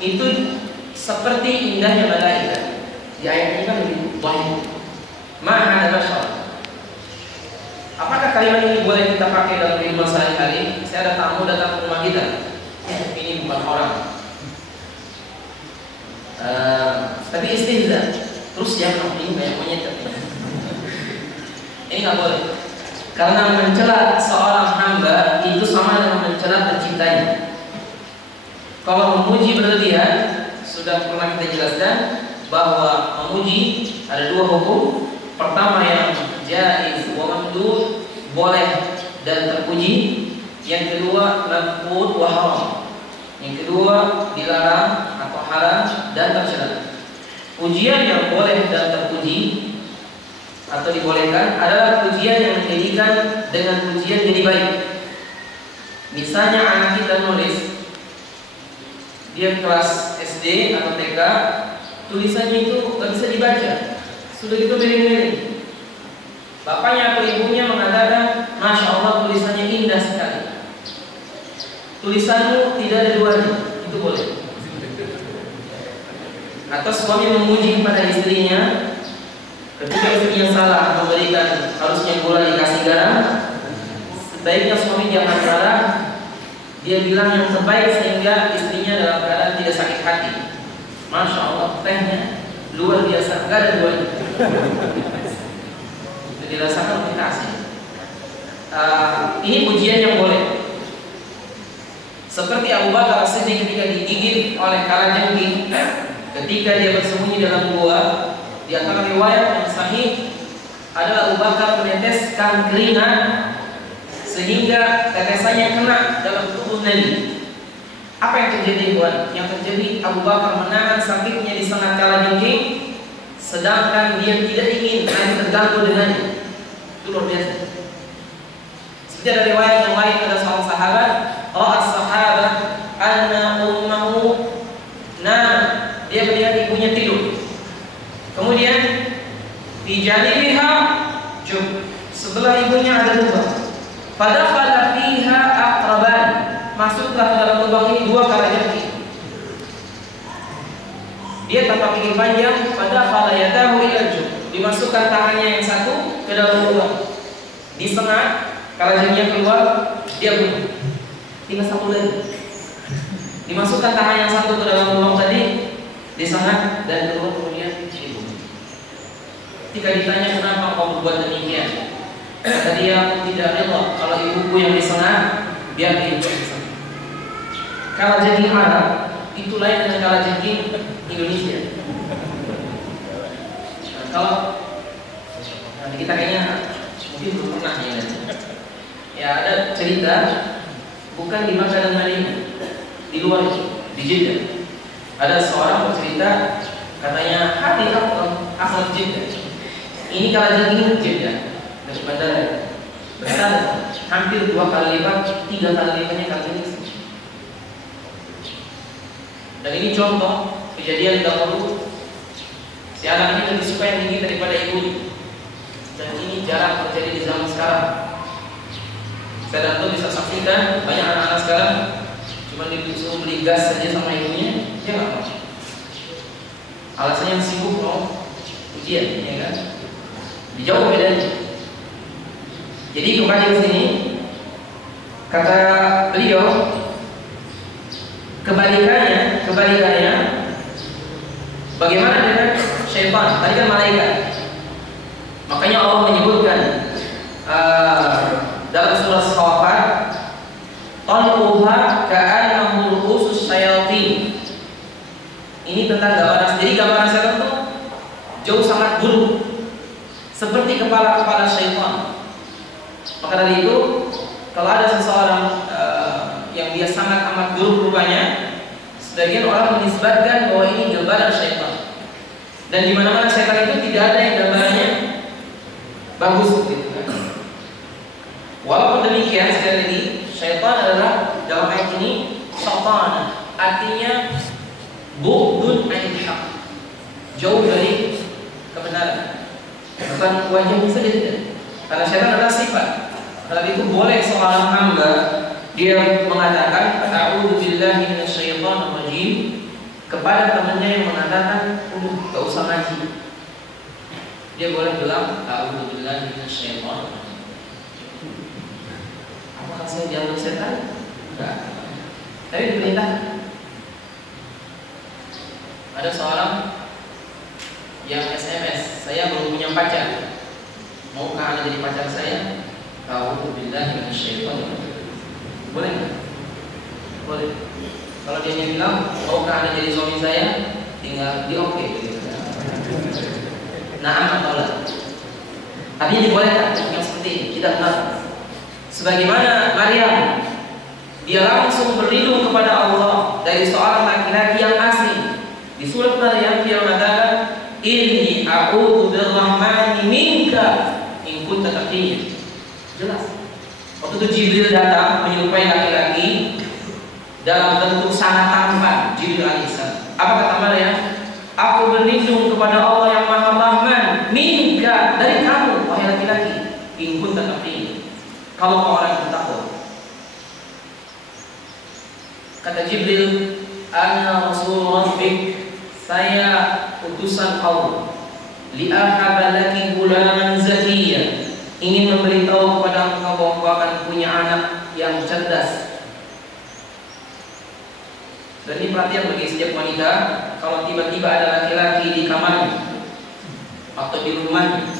itu seperti indahnya malaikat. Di ayat ini kan lebih banyak. Ma'ana bashar. Apakah kalimat ini boleh kita pakai dalam kehidupan sehari-hari? Saya ada tamu datang ke rumah kita. Ini bukan orang. Tapi istihza. Terus yang ini banyak monyet. Ini nggak boleh. Karena mencela seorang hamba itu sama dengan mencela penciptanya. Kalau memuji berlebihan, sudah pernah kita jelaskan bahwa memuji ada dua hukum. Pertama yang jaiz wa mamduh, boleh dan terpuji. Yang kedua mafqud wa haram. Yang kedua dilarang atau haram dan tercela. Pujian yang boleh dan terpuji atau dibolehkan adalah pujian yang menjadikan dengan pujian jadi baik. Misalnya anak kita nulis, dia kelas SD atau TK, tulisannya itu nggak bisa dibaca, sudah gitu miring-miring. Bapaknya atau ibunya mengatakan, Masya Allah tulisannya indah sekali, tulisanmu tidak ada duanya, itu boleh. Atau suami memuji kepada istrinya, ketika istrinya salah memberikan harusnya gula dikasih garam, sebaiknya suami jangan marah, dia bilang yang terbaik sehingga istrinya dalam keadaan tidak sakit hati. Masya Allah tehnya luar biasa, nggak ada duanya. Itu dirasakan kita asing. Ini pujian yang boleh. Seperti Abu Bakar As-Siddiq ketika digigit oleh kalajengking, ketika dia bersembunyi dalam gua. Di antara riwayat yang sahih adalah Abu Bakar meneteskan keringat sehingga tetesannya kena dalam tubuh Nabi. Apa yang terjadi, Tuhan? Yang terjadi Abu Bakar menahan sakitnya di sengat kalajengking, sedangkan dia tidak ingin air terganggu dengannya. Itu luar biasa. Seperti ada riwayat yang lain, ada seorang sahabat, ra'as sahabat anna ummahu nam, dia melihat ibunya tidur. Kemudian di janibiha jub, sebelah ibunya ada lubang. Fadakhala fiha aqraban, masuklah ke dalam lubang ini dua kalajengking. Dia tanpa pikir panjang, fadakhala yadahu ila jub, dimasukkan tangannya yang satu ke dalam lubang. Disengat, kalajengkingnya keluar, dia bunuh. Tinggal satu lagi. Dimasukkan tangan yang satu ke dalam lubang tadi, disengat dan keluar, kemudian dibunuh. Ketika ditanya kenapa kau berbuat demikian, kata dia, tidak rela kalau ibuku yang disengat biar ibu disengat. Kalajengking Arab itu lain dengan kalajengking Indonesia. Nah, kalau nanti kita kayaknya mungkin belum pernah ya ada cerita, bukan di Makkah dan Madinah, di luar itu, di Jeddah. Ada seorang bercerita, katanya hati aku Jeddah. Ini kalajengking Jeddah dari bandara besar, hampir 2 kali lipat, 3 kali lipatnya kalajengking. Dan ini contoh kejadian dahulu. Si anak ini lebih suka yang tinggi daripada ibunya, dan ini jarang terjadi di zaman sekarang. Saya dan tuh bisa saksikan banyak anak-anak sekarang cuma disuruh beli gas saja sama ibunya, dia nggak mau. Alasannya sibuk mau ujian, ya kan? Dijauh bedanya. Jadi kembali ke sini, kata beliau, kebalikannya, bagaimana dengan syaitan? Tadi kan malaikat. Makanya Allah menyebutkan dalam surah As-Saffat, talquha ka'annahu ru'usus syayatin. Ini tentang gambaran. Jadi gambaran setan itu jauh sangat buruk, seperti kepala-kepala syaitan. Maka dari itu, kalau ada seseorang yang dia sangat amat buruk rupanya, sebagian orang menisbatkan bahwa ini gambaran syaitan. Dan di mana-mana syaitan itu tidak ada yang gambarannya bagus gitu kan. Walaupun demikian, sekali lagi, syaitan adalah dalam ayat ini syaitan, artinya bu'dun anil haq, jauh dari kebenaran. Bukan wajahnya saja tidak. Karena syaitan adalah sifat. Karena itu boleh seorang hamba dia mengatakan a'udzu billahi minasyaitonir rajim kepada temannya yang mengatakan gak usah ngaji. Dia boleh bilang a'udzu billahi minasyaitonir rajim. Apakah saya dianggap setan? Enggak. Tapi diperintah. Ada seorang yang SMS, saya belum punya pacar, maukah Anda jadi pacar saya? billahi minasyaitonir rajim. Boleh nggak? Boleh. Kalau dia bilang, maukah Anda jadi suami saya? Tinggal di oke gitu. Nah, atau la. Artinya dibolehkan yang seperti ini, tidak benar. Sebagaimana Maryam, dia langsung berlindung kepada Allah dari seorang laki-laki yang asing. Di surat Maryam dia mengatakan, inni a'udzu birrahmani minka in kunta taqiyyan. Jelas. Waktu itu Jibril datang menyerupai laki-laki dalam bentuk sangat tampan, Jibril alaihissalam. Apa kata Maryam? Aku berlindung kepada Allah yang Maha Rahman minka, dari kamu wahai laki-laki, in kunta taqiyyan, kalau kau orang yang bertakwa. Kata Jibril, ana rasul rabbik, saya utusan Allah, li'ahaba laki gulaman zakiyya, ingin memberitahu kepada engkau bahwa engkau akan punya anak yang cerdas. Dan ini perhatian bagi setiap wanita, kalau tiba-tiba ada laki-laki di kamarnya atau di rumahnya,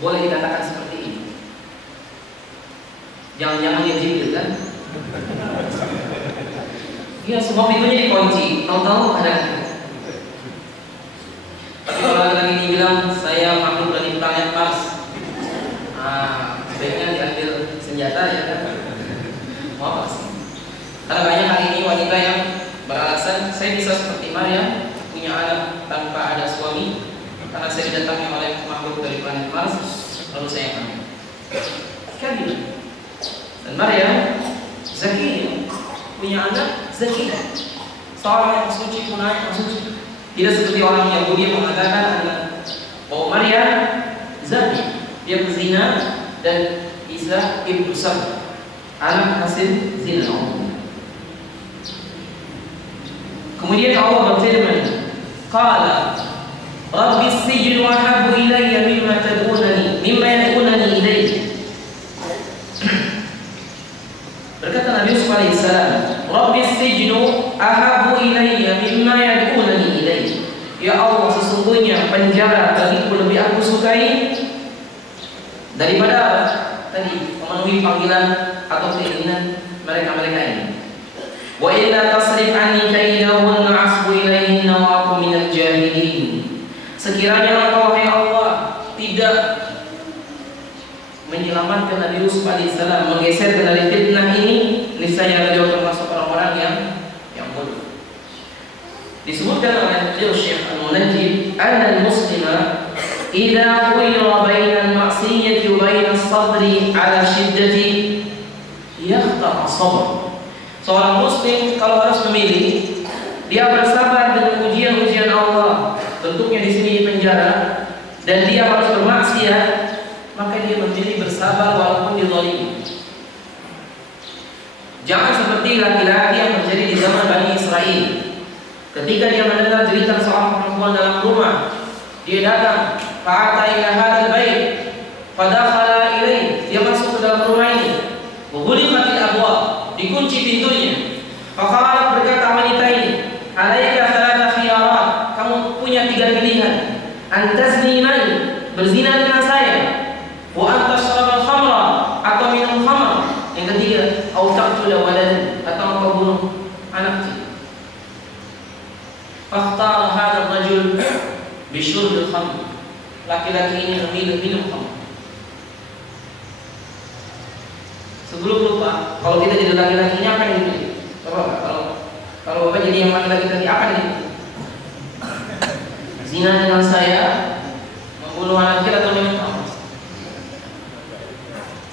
boleh dikatakan seperti ini. Jangan-jangan dia Jibril kan? Iya, semua pintunya dikunci, tahu-tahu ada. Tapi kalau laki-laki ini bilang, saya makhluk dari planet Mars, sebaiknya diambil senjata ya kan? Mau sih? Karena banyak hari ini wanita yang beralasan, saya bisa seperti Maryam, punya anak tanpa ada suami, karena saya didatangi oleh makhluk dari planet Mars, lalu saya hamil. Kan gitu. Dan Maryam Zaki, punya anak Zaki, seorang yang suci, punah yang suci. Tidak seperti orang Yahudi yang mengatakan bahwa Maryam Zaki, dia berzina, dan Isa ibnu Sab, anak hasil zina. Kemudian Allah berfirman, qala rabbi as-sijnu ahabbu ilayya mimma yad'unani ilayhi. Berkata Nabi Yusuf alaihissalam, rabbi as-sijnu ahabbu ilayya mimma yad'unani ilayhi. Ya Allah, sesungguhnya penjara bagiku lebih aku sukai daripada tadi memenuhi panggilan atau keinginan mereka-mereka ini. Wa illa tasrif anni kaidahunna asbu ilayhinna wa aku minal jahilin. Sekiranya engkau hai Allah tidak menyelamatkan Nabi Yusuf alaihissalam, menggeserkan dari fitnah ini, niscaya beliau termasuk orang-orang yang bodoh. Disebutkan oleh Syekh Al-Munajjid, anna al-muslima idza khuyira baina al-ma'siyati wa baina as-sabri 'ala shiddati yakhtar as-sabr. Seorang muslim kalau harus memilih, dia bersabar dengan ujian-ujian Allah, bentuknya di sini di penjara, dan dia harus bermaksiat, maka dia memilih bersabar walaupun dizalimi. Jangan seperti laki-laki yang terjadi di zaman Bani Israel. Ketika dia mendengar jeritan seorang perempuan dalam rumah, dia datang, fa'ata ila hadzal bait, fadakhala ilaih, dia masuk ke dalam rumah ini, wa ghuliqatil abwab, dikunci pintunya. Faqalat, berkata wanita ini, alaika thalatha khiyarat, kamu punya 3 pilihan. Antazni man, berzina dengan saya, wa antashrabal khamra, atau minum khamr. Yang ketiga, au taqtula waladan, atau engkau bunuh anak kecil. Fakhtara hadzal rajul bisyurbil khamr. Laki-laki ini memilih minum khamr. Sebelum lupa, kalau kita jadi laki-laki ini apa yang dipilih? Kalau Bapak jadi yang laki-laki tadi, apa yang dipilih? Zina dengan saya, membunuh anak kecil, atau minum khamr?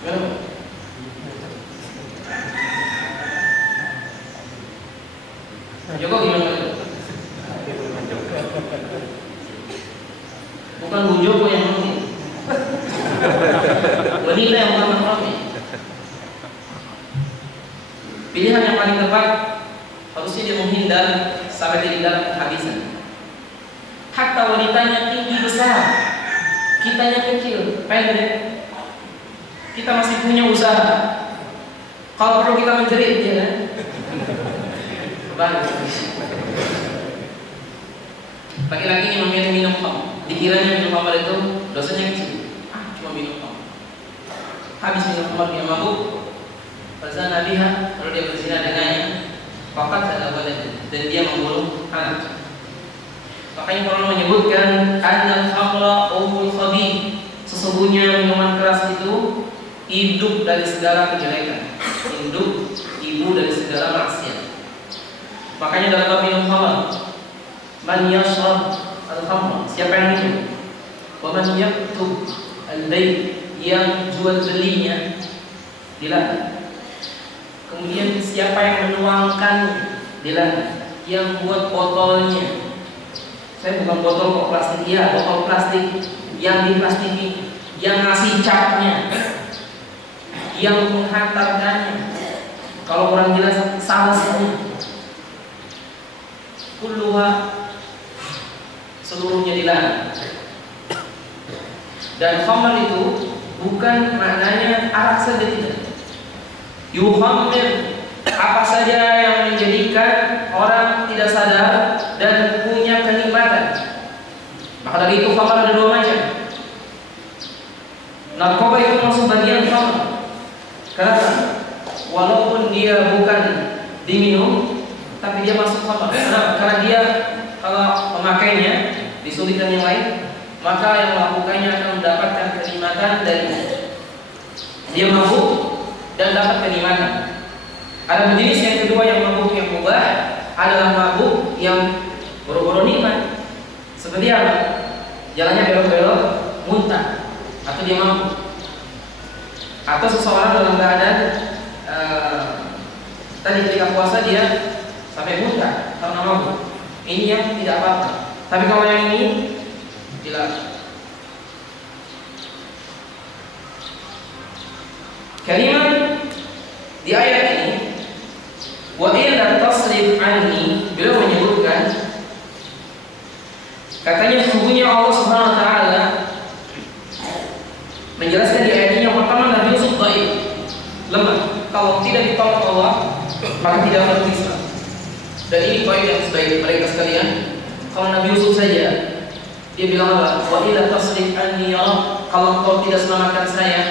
Gimana? Joko gimana? Bukan Bu Joko yang memilih, wanita yang bukan mahramnya. Pilihan yang paling tepat harusnya dia menghindar sampai dihindar kehabisan. Hatta wanitanya tinggi besar, kitanya kecil, pendek, kita masih punya usaha. Kalau perlu kita menjerit, ya kan? Laki-laki yang memilih minum khamr, dikiranya minum khamr itu dosanya kecil. Cuma minum khamr. habis minum khamar dia mabuk, fazana biha, lalu dia berzina dengannya, faqatala waladan, dan dia membunuh anak. Makanya para ulama menyebutkan annal khamra umul khabith, sesungguhnya minuman keras itu induk dari segala kejelekan, induk ibu dari segala maksiat. Makanya dalam bab minum khamar, man yashrab al-khamra, siapa yang minum, wa man yaktub al-bay', yang jual belinya dilarang. Kemudian siapa yang menuangkan dilarang, yang buat botolnya, saya bukan botol kok plastik, ya botol plastik yang diplastiki, yang ngasih capnya, yang menghantarkannya, kalau orang jelas salesnya, kulluha, seluruhnya dilarang. Dan khamar itu bukan maknanya arak saja, tidak. Yuhamir, apa saja yang menjadikan orang tidak sadar dan punya kenikmatan. Maka dari itu khamar ada dua macam. Narkoba itu masuk bagian khamar. Kenapa? Walaupun dia bukan diminum, tapi dia masuk khamar. Kenapa? Karena dia kalau pemakainya disulitkan yang lain, maka yang melakukannya akan mendapatkan kenikmatan dari dia mabuk dan dapat kenikmatan. Ada jenis yang kedua yang mabuk yang mubah, adalah mabuk yang boro-boro nikmat. Seperti apa? Jalannya belok-belok, muntah, atau dia mabuk. Atau seseorang dalam keadaan tadi ketika puasa dia sampai muntah karena mabuk. Ini yang tidak apa-apa. Tapi kalau yang ini dilarang. Kalimat di ayat ini, wa illa tasrif anni, beliau menyebutkan, katanya sesungguhnya Allah Subhanahu wa taala menjelaskan di ayat ini yang pertama Nabi Yusuf dhaif, lemah. Kalau tidak ditolong Allah, maka tidak akan bisa. Dan ini poin yang sebaik mereka sekalian. Kalau Nabi Yusuf saja dia bilang apa? Wa illa tasrif anni ya Rabb, kalau kau tidak selamatkan saya,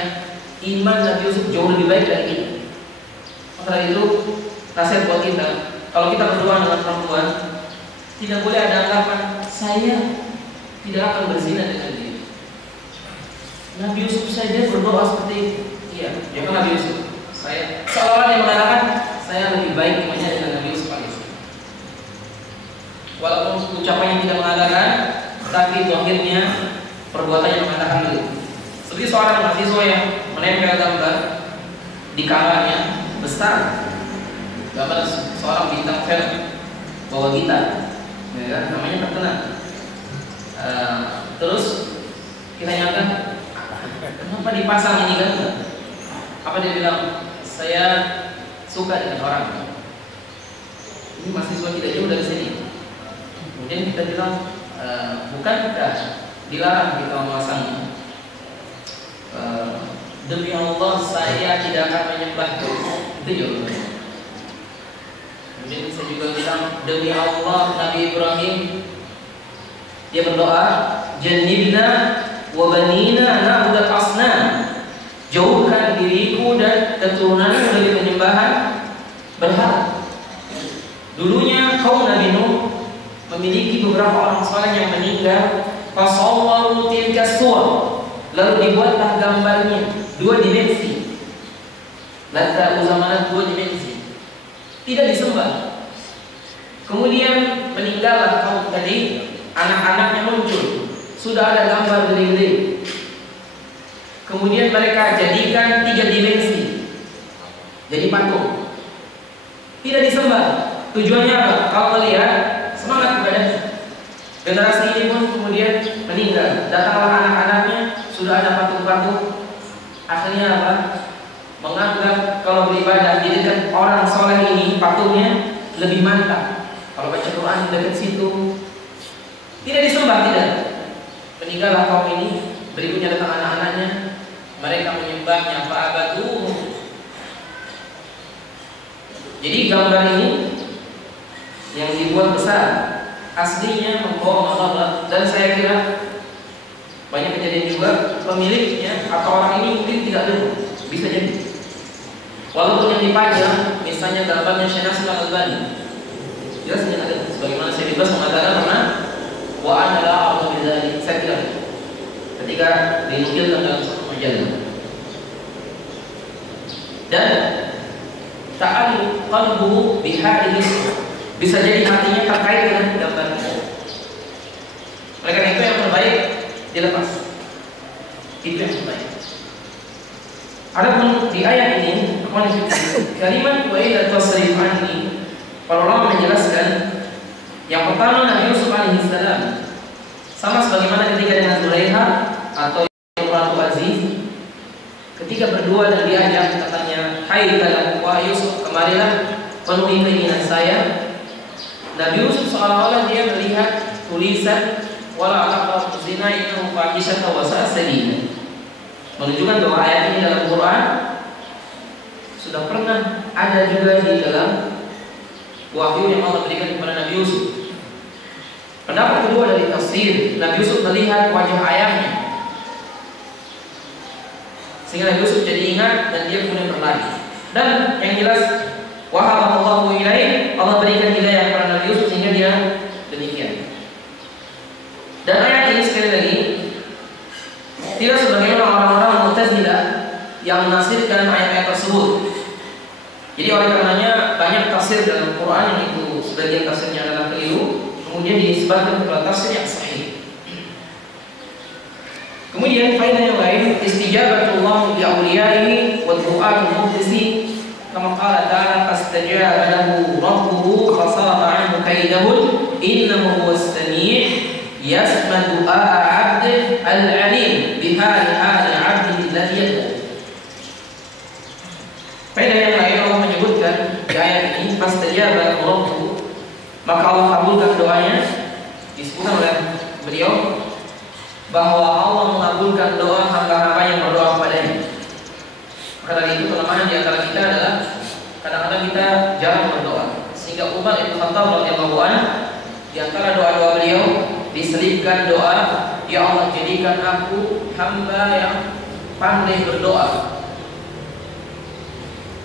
iman Nabi Yusuf jauh lebih baik dari ini. Maka itu nasihat buat kita. Kalau kita berdoa dengan perempuan, tidak boleh ada anggapan saya tidak akan berzina dengan dia. Nabi Yusuf saja berdoa seperti itu. Iya, ya kan Nabi Yusuf. Saya seolah yang mengatakan saya lebih baik imannya dengan Nabi Yusuf alaihissalam. Walaupun ucapannya tidak mengatakan, tapi itu akhirnya perbuatannya mengatakan itu. Seperti seorang mahasiswa yang menempel gambar di kamarnya besar, gambar seorang bintang film bawa gitar, ya, namanya terkenal. Terus kita nyatakan, kenapa dipasang ini gambar? Apa dia bilang? Saya suka dengan orang. Ini mahasiswa tidak jauh dari sini. Kemudian kita bilang, bukankah dilarang kita memasangnya? Demi Allah saya tidak akan menyembah. Itu jawabannya. Kemudian saya juga bilang, demi Allah Nabi Ibrahim dia berdoa, jannibna wa banina na'budat asnam, jauhkan diriku dan keturunanku dari penyembahan berhala. Dulunya kaum Nabi Nuh memiliki beberapa orang saleh yang meninggal, fasawwaru tilka suwar, lalu dibuatlah gambarnya 2 dimensi. Lata zamanat 2 dimensi. Tidak disembah. Kemudian meninggallah kaum tadi, anak-anaknya muncul, sudah ada gambar gede-gede. Kemudian mereka jadikan 3 dimensi, jadi patung. Tidak disembah. Tujuannya apa? Kalau melihat semangat ibadah. Generasi ini pun kemudian meninggal. Datanglah anak-anaknya, sudah ada patung-patung. Akhirnya apa? Menganggap kalau beribadah di dekat orang soleh ini, patungnya lebih mantap. Kalau baca Quran di dekat situ, tidak disembah, tidak. Meninggallah kaum ini. Berikutnya datang anak-anaknya, mereka menyembahnya fa'abadu. Jadi gambar ini yang dibuat besar aslinya membawa masalah, dan saya kira banyak kejadian juga pemiliknya atau orang ini mungkin tidak dulu, Bisa jadi. Walaupun yang dipajang misalnya gambarnya Syekh Nasir Al-Albani, jelas ini ada. Sebagaimana Syekh Ibas mengatakan pernah, wa ana la a'lamu bidzalik. Saya tidak. Ketika dinukilkan dalam satu majalah. Dan ta'alluq qalbuhu bihadihi, bisa jadi hatinya terkait dengan gambar itu. Oleh karena itu yang terbaik dilepas. Itu yang terbaik. Adapun di ayat ini, kalimat wa ila tasrif anni, para ulama menjelaskan yang pertama Nabi Yusuf alaihissalam sama sebagaimana ketika dengan Zulaikha atau Ratu Aziz, ketika berdua dan diajak katanya, hai kalian wahai Yusuf, kemarilah penuhi keinginan saya. Nabi Yusuf seolah-olah dia melihat tulisan wala taqrabu zina innahu fahisyatun wa sa'a sabila, menunjukkan bahwa ayat ini dalam Quran sudah pernah ada juga di dalam wahyu yang Allah berikan kepada Nabi Yusuf. Pendapat kedua dari tafsir, Nabi Yusuf melihat wajah ayahnya, sehingga Nabi Yusuf jadi ingat dan dia kemudian berlari. Dan yang jelas wahaballahu ilaih, Allah berikan hidayah kepada Nabi Yusuf sehingga dia demikian. Dan ayat ini sekali lagi tidak sebagaimana orang-orang Mu'tazilah yang menafsirkan ayat-ayat tersebut. Jadi oleh karenanya banyak tafsir dalam Quran yang itu sebagian tafsirnya adalah keliru, kemudian disebutkan kepada tafsir yang sahih. Kemudian faedah yang lain, istijabatullah li awliyaihi wa du'atul mukhlisin, kama qala ta'ala fastajaba lahu rabbuhu fasarafa 'anhu kaidahum innahu huwas sami' yasma du'a 'abdihi al-'alim bihali hali 'abdihi alladhi yad'u. Faedah yang lain, Allah menyebutkan di ayat ini fastajaba lahu rabbuhu, maka Allah kabulkan doanya. Disebutkan oleh beliau bahwa Allah mengabulkan doa hamba-hamba yang berdoa kepadanya. Maka dari itu kelemahan di antara kita adalah kadang-kadang kita jarang berdoa. Sehingga Umar bin Khattab radhiyallahu anhu di antara doa-doa beliau diselipkan doa, ya Allah jadikan aku hamba yang pandai berdoa.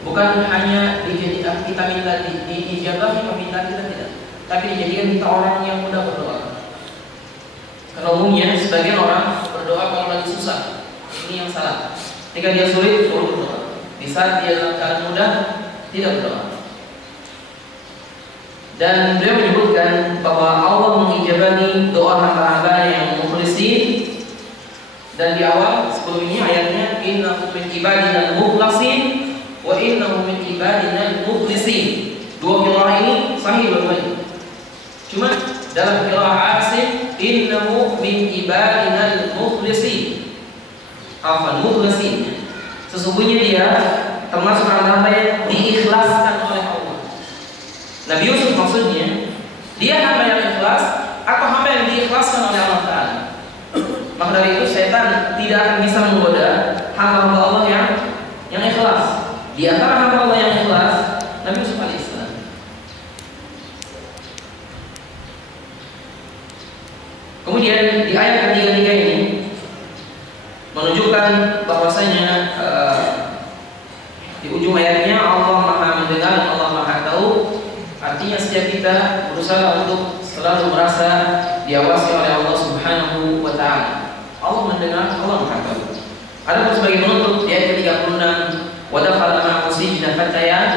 Bukan hanya dijadikan kita minta diijabahi permintaan kita, tidak, tapi dijadikan kita orang yang mudah berdoa. Karena umumnya sebagian orang berdoa kalau lagi susah, ini yang salah. Ketika dia sulit baru berdoa. Di saat dia dalam keadaan mudah tidak berdoa. Dan beliau menyebutkan bahwa Allah mengijabahi doa hamba-hamba yang mukhlisin. Dan di awal sebelum ini ayatnya innahu min ibadina al-mukhlasin wa innahu min ibadina al-mukhlisin. Dua qiraah ini sahih dua-duanya. Cuma dalam qiraah Asim innahu min ibadina al-mukhlisin. Mukhlisin. Sesungguhnya dia termasuk hamba yang diikhlaskan oleh Allah. Nabi Yusuf maksudnya dia hamba yang ikhlas atau hamba yang diikhlaskan oleh Allah Ta'ala. Maka dari itu setan tidak akan bisa menggoda hamba-hamba Allah yang ikhlas. Di antara hamba Allah yang ikhlas Nabi Yusuf alaihissalam. Kemudian di ayat ketiga ini menunjukkan bahwasanya di ujung ayatnya Allah Maha mendengar, Allah Maha tahu. Artinya setiap kita berusaha untuk selalu merasa diawasi oleh Allah Subhanahu wa Ta'ala. Allah mendengar, Allah Maha tahu. Ada sebagai penutup di ayat ke-36, wa dakhala ma'ahu sijna fatayan,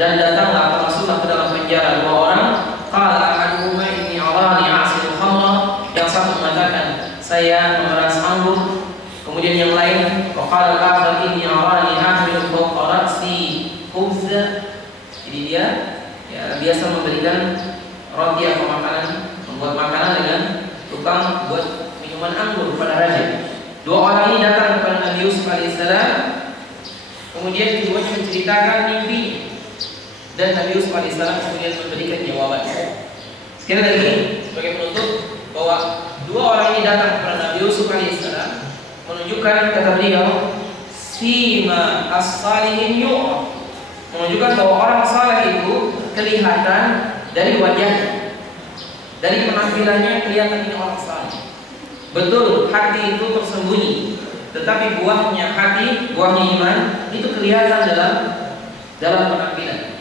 dan datanglah atau masuklah ke dalam penjara dua orang. Qala ahaduhuma inni arani a'siru khamra, yang satu mengatakan saya memeras anggur. Kemudian yang lain, waqala al-akhar inni arani ahmilu fawqa ra'si khubza. Jadi dia biasa memberikan roti atau makanan, membuat makanan dengan tukang buat minuman anggur pada raja. Dua orang ini datang kepada Nabi Yusuf alaihissalam. Kemudian keduanya menceritakan mimpi, dan Nabi Yusuf alaihissalam kemudian memberikan jawaban. Sekali lagi sebagai penutup bahwa dua orang ini datang kepada Nabi Yusuf alaihissalam menunjukkan, kata beliau, sima as-salihin yu'raf, menunjukkan bahwa orang saleh itu kelihatan dari wajahnya, dari penampilannya kelihatan ini orang saleh. Betul, hati itu tersembunyi, tetapi buahnya hati, buahnya iman itu kelihatan dalam penampilan.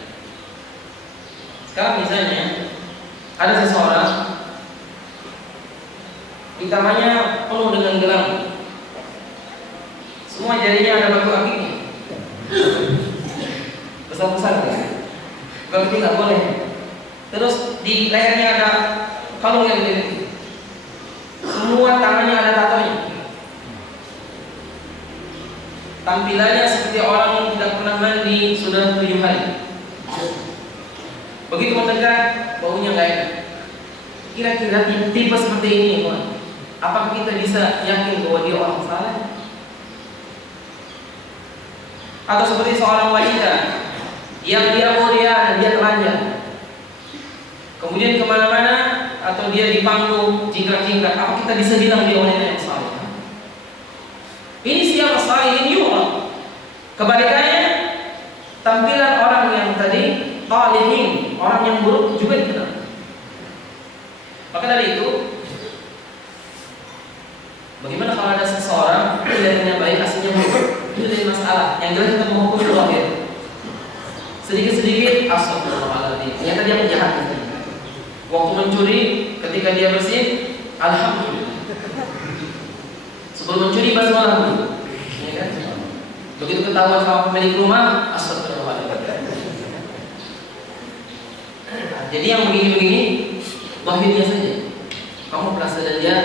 Sekarang misalnya ada seseorang di tangannya penuh dengan gelang, semua jarinya ada batu akiknya, besar-besar kan? Kalau tidak boleh. Terus di lehernya ada kalung yang gede, semua tangannya ada tatonya. Tampilannya seperti orang yang tidak pernah mandi sudah 7 hari. Begitu mendekat, baunya nggak enak. Kira-kira tipe seperti ini, apakah kita bisa yakin bahwa dia orang saleh? Atau seperti seorang wanita yang dia mulia dan dia telanjang, kemudian kemana-mana atau dia di panggung jingkrak-jingkrak, apa kita bisa bilang dia wanita yang saleh? Ini siapa saleh ini orang? Kebalikannya, tampilan orang yang tadi qalihin, orang yang buruk juga dikenal. Maka dari itu, bagaimana kalau ada seseorang kelihatannya baik aslinya buruk? Itu jadi masalah. Yang jelas kita mengukur zahir. Sedikit-sedikit astagfirullahaladzim, ternyata dia penjahat. Waktu mencuri, ketika dia bersih, alhamdulillah. Sebelum mencuri basmalah dulu, ya kan? Begitu ketahuan sama pemilik rumah, astagfirullahaladzim. Jadi yang begini-begini, zahirnya saja. Kamu merasa dia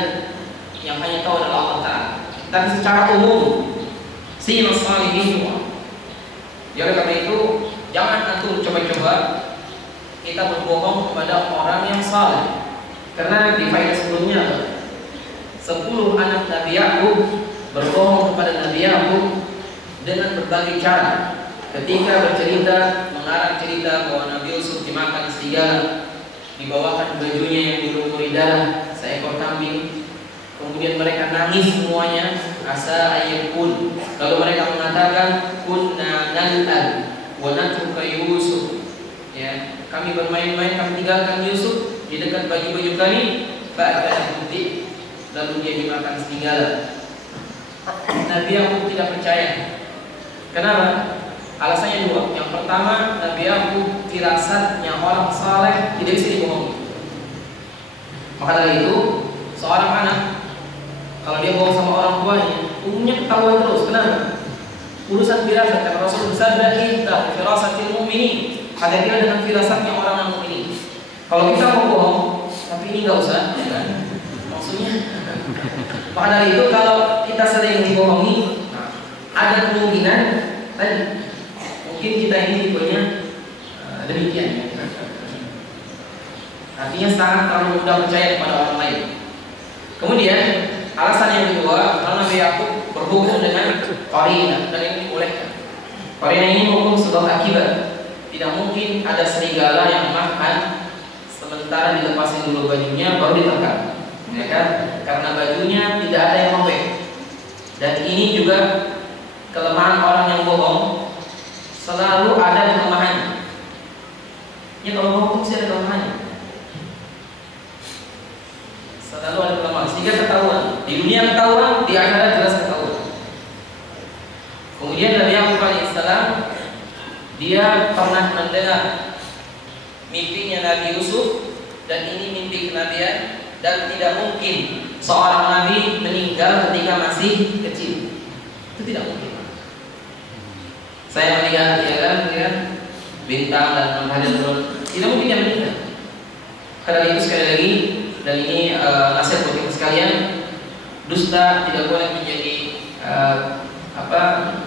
yang hanya tahu adalah Allah Ta'ala. Tapi secara umum, si masalihin semua. Jadi karena itu, jangan antum coba-coba kita berbohong kepada orang yang saleh. Karena di faedah sebelumnya 10 anak Nabi Yakub berbohong kepada Nabi Yakub dengan berbagai cara. Ketika bercerita, mengarang cerita bahwa Nabi Yusuf dimakan serigala, dibawakan bajunya yang dilumuri darah seekor kambing. Kemudian mereka nangis semuanya, asa ayyakun. Lalu mereka mengatakan, kunna nal'al wa natruka Yusuf. Ya, kami bermain-main, kami tinggalkan Yusuf di dekat baju-baju kami. Fa'akala putih, lalu dia dimakan serigala. Nabi Yakub tidak percaya. Kenapa? Alasannya 2. Yang pertama, Nabi Yakub firasatnya orang saleh tidak bisa dibohongi. Maka dari itu, seorang anak kalau dia bohong sama orang tuanya, umumnya ketahuan terus. Kenapa? Urusan firasat. Karena Rasul bersabda, "Inna firasatil mu'minin." Hati-hati dengan firasatnya orang mukminin. Kalau kita mau bohong, tapi ini nggak usah, ya kan? Maksudnya, maka dari itu kalau kita sering dibohongi, ada kemungkinan tadi mungkin kita ini tipenya demikian. Artinya sangat terlalu mudah percaya kepada orang lain. Kemudian alasan yang kedua, karena Nabi Yakub berhubung dengan qarinah, dan ini dibolehkan. Qarinah ini hukum sebab akibat. Tidak mungkin ada serigala yang makan sementara dilepasin dulu bajunya baru ditekan, ya kan? Karena bajunya tidak ada yang robek. Dan ini juga kelemahan orang yang bohong, selalu ada kelemahannya. Ya kalau bohong itu ada kelemahannya. Selalu ada kelemahan, sehingga ketahuan. Di dunia ketahuan, di akhirat jelas ketahuan. Kemudian Nabi Yakub alaihissalam, dia pernah mendengar mimpinya Nabi Yusuf, dan ini mimpi kenabian, dan tidak mungkin seorang nabi meninggal ketika masih kecil. Itu tidak mungkin. Saya melihat, ya kan, bintang dan menghadap turun, tidak mungkin dia meninggal. Karena itu sekali lagi, dan ini nasihat buat kita sekalian, dusta tidak boleh menjadi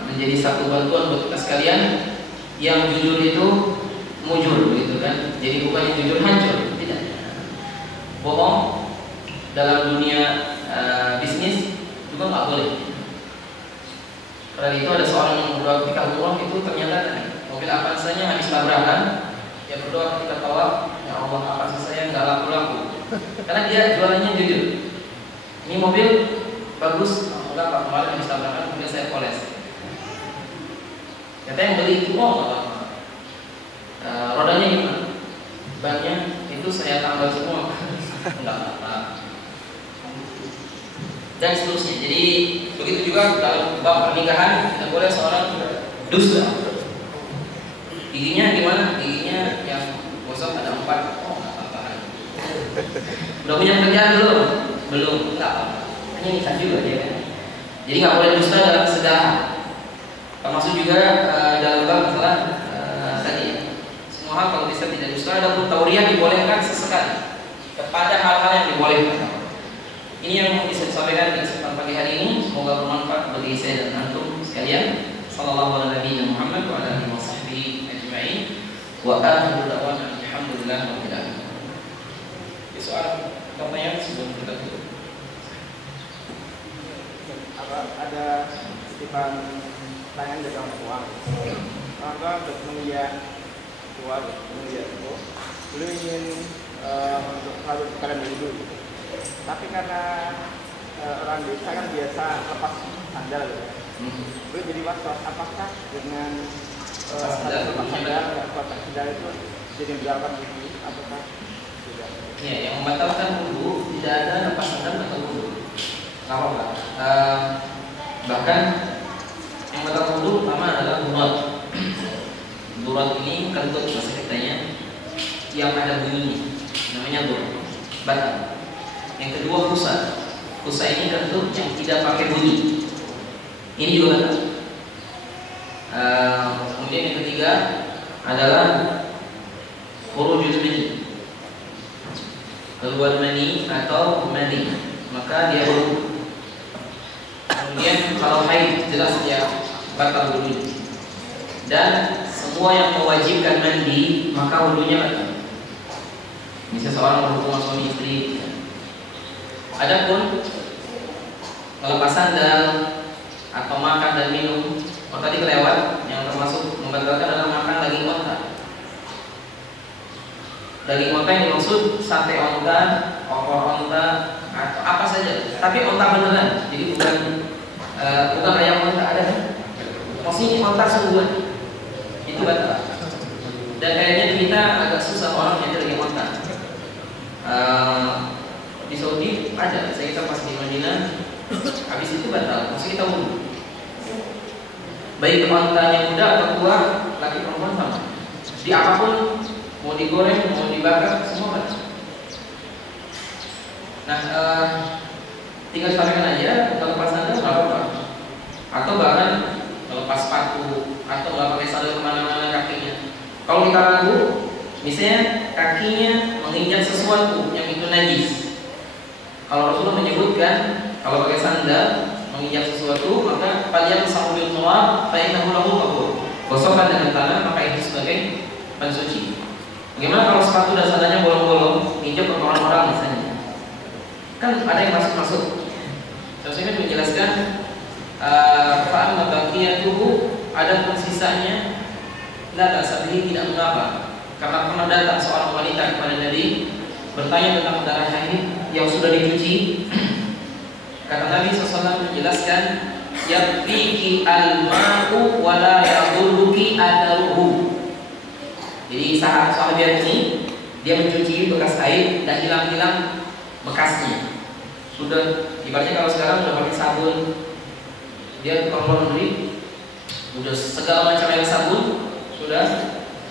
menjadi satu bantuan buat kita sekalian. Yang jujur itu mujur, begitu kan? Jadi bukan yang jujur hancur, tidak. Bohong dalam dunia bisnis juga nggak boleh. Karena itu ada seorang yang berdoa ketika umroh itu ternyata mobil Avanza-nya habis tabrakan, dia berdoa ketika tawaf, ya Allah Avanza saya nggak laku-laku. Karena dia jualannya jujur. Ini mobil bagus, enggak Pak, kemarin habis tabrakan kemudian saya poles. Katanya yang beli itu rodanya gimana? Bannya itu saya tambal semua. Enggak apa-apa. dan seterusnya. Jadi begitu juga dalam bab pernikahan, tidak boleh seorang dusta. Giginya gimana? Giginya yang gosok ada 4. Oh, nggak apa-apa. Udah punya pekerjaan belum? Belum. Nggak apa-apa. Hanya nikah juga dia kan. Jadi nggak boleh dusta dalam segala. Termasuk juga dalam bab masalah tadi. Semua hal kalau bisa tidak dusta. Ada pun tauriah dibolehkan sesekali kepada hal-hal yang dibolehkan. Ini yang bisa disampaikan di kesempatan pagi hari ini. Semoga bermanfaat bagi saya dan antum sekalian. Sallallahu alaihi Muhammad wa ala alihi wasahbihi ajma'in. Wa akhiru da'wana alhamdulillah rabbil alamin. Soal pertanyaan sebelum kita tutup. Ada titipan pertanyaan dari orang tua. Orang tua untuk menguliah tua, menguliah itu, beliau ingin untuk selalu kalian dulu. Tapi karena orang desa kan biasa lepas sandal, beliau jadi was-was apakah dengan lepas sandal itu jadi berapa gigi? Apakah sudah? Ya, yang membatalkan wudu tidak ada lepas sandal atau wudu. Kalau bahkan yang membatalkan wudu pertama adalah durat. Durat ini kentut bahasa kitanya yang ada bunyinya, namanya durat. Batal. Yang kedua kusa. Kusa ini kentut yang tidak pakai bunyi. Ini juga batal. Kemudian yang ketiga adalah khurujul mani. Keluar mani atau mani, maka dia wudu. Kemudian kalau haid jelas dia batal wudu. Dan semua yang mewajibkan mandi maka wudunya batal. Misal seorang berhubungan suami istri. Adapun melepas sandal atau makan dan minum, tadi kelewat yang termasuk membatalkan adalah makan daging onta. Daging onta yang dimaksud sate onta, opor onta, atau apa saja. Tapi onta beneran, jadi bukan ayam onta, ada kan? Maksudnya onta sungguhan, itu batal. Dan kayaknya kita agak susah orang yang daging onta. Di Saudi ada, saya kita pas di Madinah, habis itu batal, maksudnya kita wudu. Baik ontanya muda atau tua, laki perempuan sama. Di apapun, mau digoreng, mau dibakar, semua batal. Nah, tinggal sampaikan aja, kalau lepas sandal nggak apa-apa. Atau bahkan lepas sepatu, atau nggak pakai sandal kemana-mana kakinya. Kalau kita ragu, misalnya kakinya menginjak sesuatu yang itu najis. Kalau Rasulullah menyebutkan kalau pakai sandal menginjak sesuatu, maka kalian sambil turab, fa'innahu lahu tahur. Gosokkan dengan tanah, maka itu sebagai pensuci. Bagaimana kalau sepatu dan sandalnya bolong-bolong, injak ke orang-orang misalnya? Kan ada yang masuk-masuk. Saya ingin menjelaskan fa'amma baqiyatuhu, ada pun sisanya la ta'sabihi, tidak mengapa. Karena pernah datang seorang wanita kepada Nabi bertanya tentang darah haid yang sudah dicuci. Kata Nabi SAW menjelaskan, yakfiki al-ma'u wa la yadurruki adaruhu. Jadi sahabat ini dia mencuci bekas haid dan hilang-hilang bekasnya. Sudah ibaratnya kalau sekarang udah pakai sabun, dia tukang laundry, udah segala macam yang sabun, sudah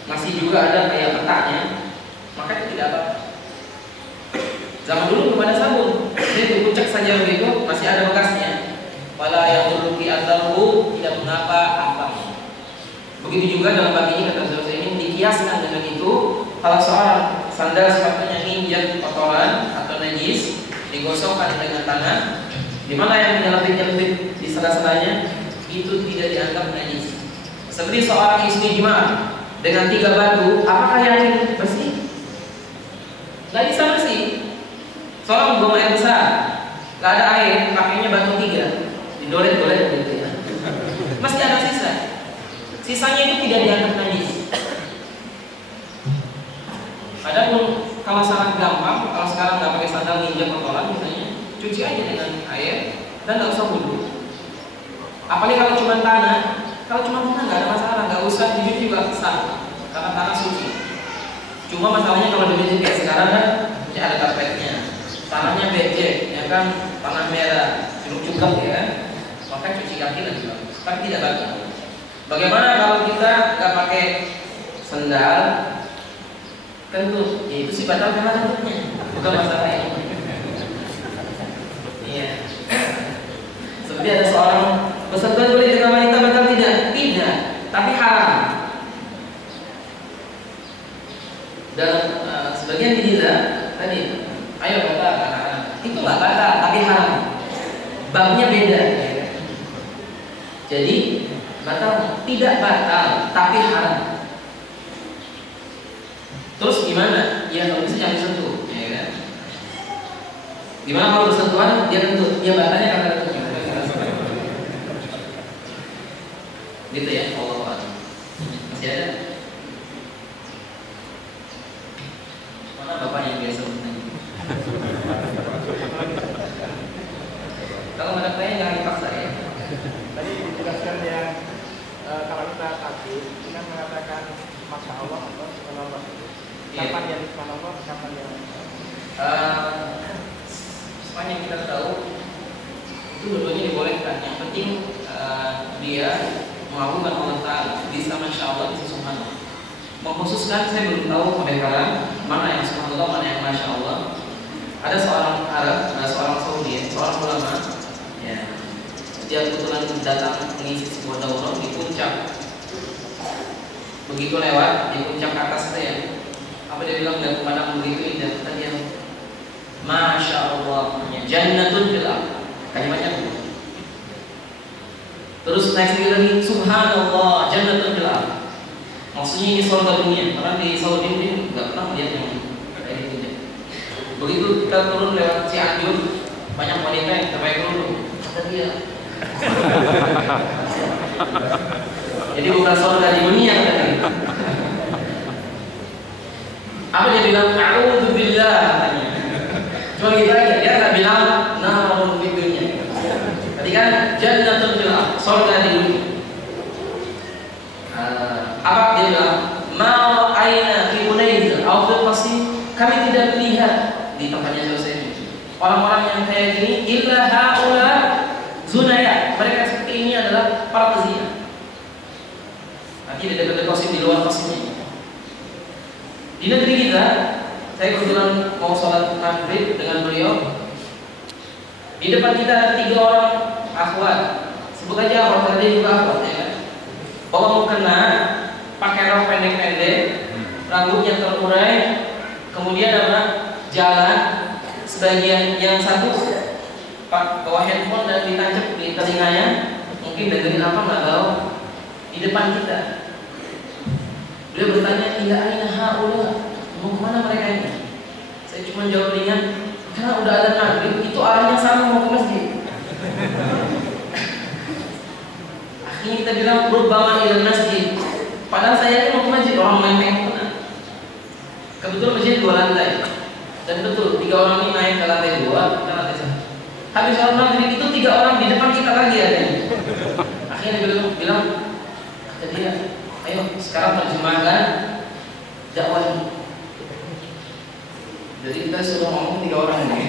masih juga ada kayak petaknya, maka itu tidak apa. Zaman dulu belum ada sabun, dia dikucek saja begitu, masih ada bekasnya. Wala yadurruki adaruhu, tidak mengapa apa. Begitu juga dalam bab ini kata Rasulullah ini dikiaskan dengan itu. Kalau seorang sandal sepatunya injak kotoran atau najis, digosokkan dengan tanah, di mana yang menyelipit-nyelipit di sela-selanya itu tidak dianggap najis. Seperti seorang istri jemaah dengan 3 batu, apakah yakin bersih? Nggak bisa bersih. Seorang membuang air besar, nggak ada air, pakainya batu 3, didolet-dolet gitu ya. Masih ada sisa. Sisanya itu tidak dianggap najis. Adapun kalau sangat gampang, kalau sekarang nggak pakai sandal nginjak kotoran misalnya, cuci aja dengan air dan nggak usah wudu. Apalagi kalau cuma tanah, kalau cuma tanah nggak ada masalah, nggak usah dicuci juga sah, karena tanah suci. Cuma masalahnya kalau di kayak sekarang kan, ya ada karpetnya, tanahnya becek, ya kan, tanah merah. cukup ya, maka cuci kaki lebih bagus, tapi tidak batal. Bagaimana kalau kita nggak pakai sendal kentut? Ya itu sih batal karena kentutnya, bukan masalah ini. Iya. Seperti ada seorang bersentuhan boleh dengan wanita batal tidak? Tidak, tapi haram. Dan sebagian dinilai tadi, ayo batal anak-anak. Itu nggak batal, tapi haram. Babnya beda. Jadi batal, tidak batal, tapi haram. Terus gimana? Ya kalau bisa jangan disentuh, ya kan? Gimana kalau bersentuhan dia kentut? Ya batalnya karena kentut. Gitu ya, Allah. Masih ada? Mana bapak yang biasa bertanya? Kalau ada tanya jangan dipaksa ya. Tadi dijelaskan yang kalau kita takbir kita mengatakan Masya Allah atau Subhanallah. Kapan yang Subhanallah, kapan yang sepanjang kita tahu itu dua-duanya dibolehkan. Yang penting dia mengagungkan Allah Ta'ala, bisa Masya Allah, bisa Subhanallah. Mengkhususkan saya belum tahu sampai sekarang mana yang Subhanallah, mana yang Masya Allah. Ada seorang Arab, ada seorang Saudi, seorang ulama, ya, dia kebetulan datang mengisi sebuah daurah di puncak. Begitu lewat di puncak atas itu ya, apa dia bilang dan pemandangan begitu indah, kata dia, Masya Allah, jannatun fil ardh. Kalimatnya itu. Terus naik sekali lagi, Subhanallah, jannatun fil ardh. Maksudnya ini surga dunia. Karena di Saudi ini nggak pernah melihat yang kayak gitu. Begitu kita turun lewat Cianjur, banyak wanita yang terbaik dulu. Kata dia. Jadi bukan surga di dunia katanya. Apa dia bilang? A'udzubillah katanya. Cuma gitu aja, dia nggak bilang narun fid dunya. Tadi kan jannatun fil ardh, surga di dunia. Apa dia bilang? Ma aina fi Unaiz atau fil Qasim, kami tidak melihat di tempatnya selesai ini. Orang-orang yang kayak gini illa haula zunaya. Mereka seperti ini adalah para pezina. Nanti di dekat Qasim, di luar Qasimnya. Di negeri kita, saya kebetulan mau sholat maghrib dengan beliau. Di depan kita ada 3 orang akhwat. Sebut aja akhwat, karena dia juga akhwat ya kan. Bawa mukena, pakai rok pendek-pendek, rambutnya terurai, kemudian apa? Jalan. Sebagian yang satu bawa handphone dan ditancap di telinganya, mungkin dengerin apa nggak tahu. Di depan kita, beliau bertanya, ila aina haula, mau kemana mereka ini? Saya cuma jawab ringan, karena udah ada maghrib, itu arahnya sama mau ke masjid. Akhirnya kita bilang rubbama ila masjid. Padahal saya ini mau ke masjid, orang main handphone. Kebetulan masjid 2 lantai. Dan betul 3 orang ini naik ke lantai 2, ke lantai 1. Habis sholat maghrib itu 3 orang di depan kita lagi ada. Akhirnya dia bilang, kata dia, ayo sekarang terjemahkan dakwah ini. Jadi kita suruh ngomong 3 orang ini.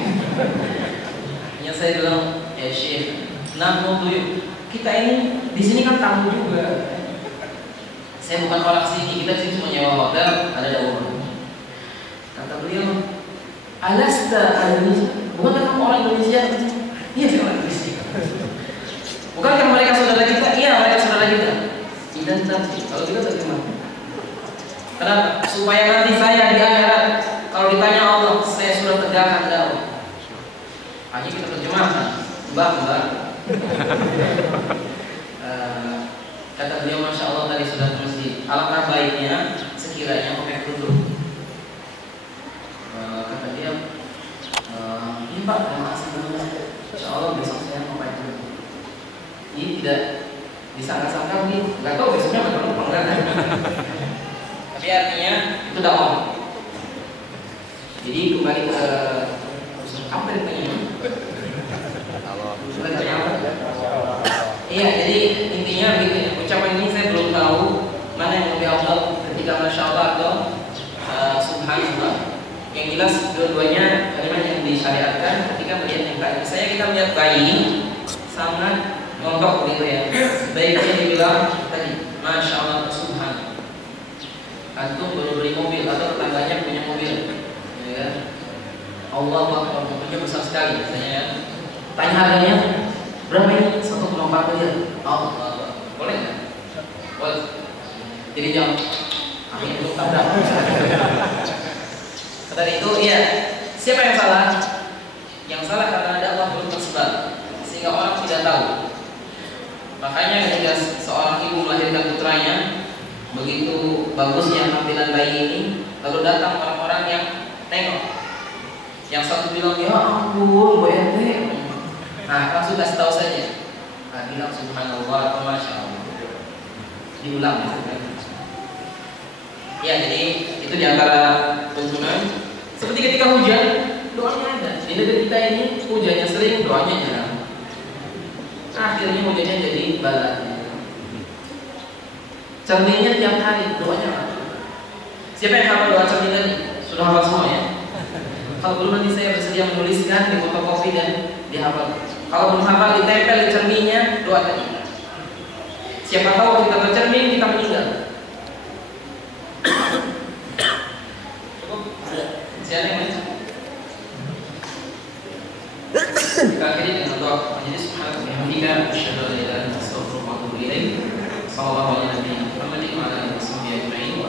Akhirnya saya bilang, ya Syekh, nahnu duyuk. Kita ini di sini kan tamu juga. Saya bukan orang sini, kita sini cuma nyewa hotel, ada dakwah. Kata beliau, alasta Indonesia? Bukankah kamu orang Indonesia? Iya, saya orang Indonesia. Bukankah mereka saudara kita? Iya, mereka saudara kita. Dan tapi kalau kita terima. Kenapa? Supaya nanti saya di akhirat kalau ditanya Allah, saya sudah tegakkan dakwah. Hanya kita terjemahkan, mbak. Kata beliau, Masya Allah tadi sudah ke masjid. Alangkah baiknya sekiranya pakai kerudung. Kata dia, iya Pak, terima kasih banyak. Insya Allah besok saya mau pakai kerudung. Ini tidak disangka-sangka begitu. Gak tahu besoknya bagaimana enggak. Tapi artinya itu dakwah. Jadi kembali ke apa yang tanya? Iya, jadi intinya begitu. Ucapan ini saya belum tahu mana yang lebih afdal ketika Masya Allah atau Subhanallah. Yang jelas dua-duanya kalimat yang disyariatkan ketika melihat yang baik. Misalnya kita melihat bayi sangat montok gitu ya, sebaiknya dibilang tadi, Masya Allah, Subhan. Antum baru beli mobil atau tetangganya punya mobil, ya kan? Allah Akbar, mobilnya besar sekali, misalnya ya. Tanya harganya berapa ini? 1,4 miliar. Allah, boleh nggak? Boleh. Jadi jangan akhirnya itu tabrak. Kata itu, iya. Siapa yang salah? Yang salah karena ada Allah belum tersebar, sehingga orang tidak tahu. Makanya ketika seorang ibu melahirkan putranya, begitu bagusnya tampilan bayi ini, lalu datang orang-orang yang tengok. Yang satu bilang, ya ampun, Bu Ente. Nah, langsung kasih tahu saja. Nah, bilang subhanallah atau masya Allah. Diulang ya. Ya, jadi itu diantara tuntunan. Seperti ketika hujan, doanya ada. Di negeri kita ini hujannya sering, doanya jarang. Akhirnya hujannya jadi bala. Cerminnya tiap hari, doanya apa? Siapa yang hafal doa cermin tadi? Sudah hafal semua ya? Kalau belum nanti saya bersedia menuliskan di fotokopi dan dihafal. Kalau belum hafal ditempel di cerminnya doa tadi. Siapa tahu kita bercermin kita meninggal. Siapa yang meninggal? Kita akhiri dengan doa majelis. Subhanallahi wa bihamdihi, asyhadu an la ilaha illa anta, astaghfiruka wa atubu ilaik. Sallallahu alaihi wa sallam. Wa ala alihi wa sahbihi ajma'in. Wa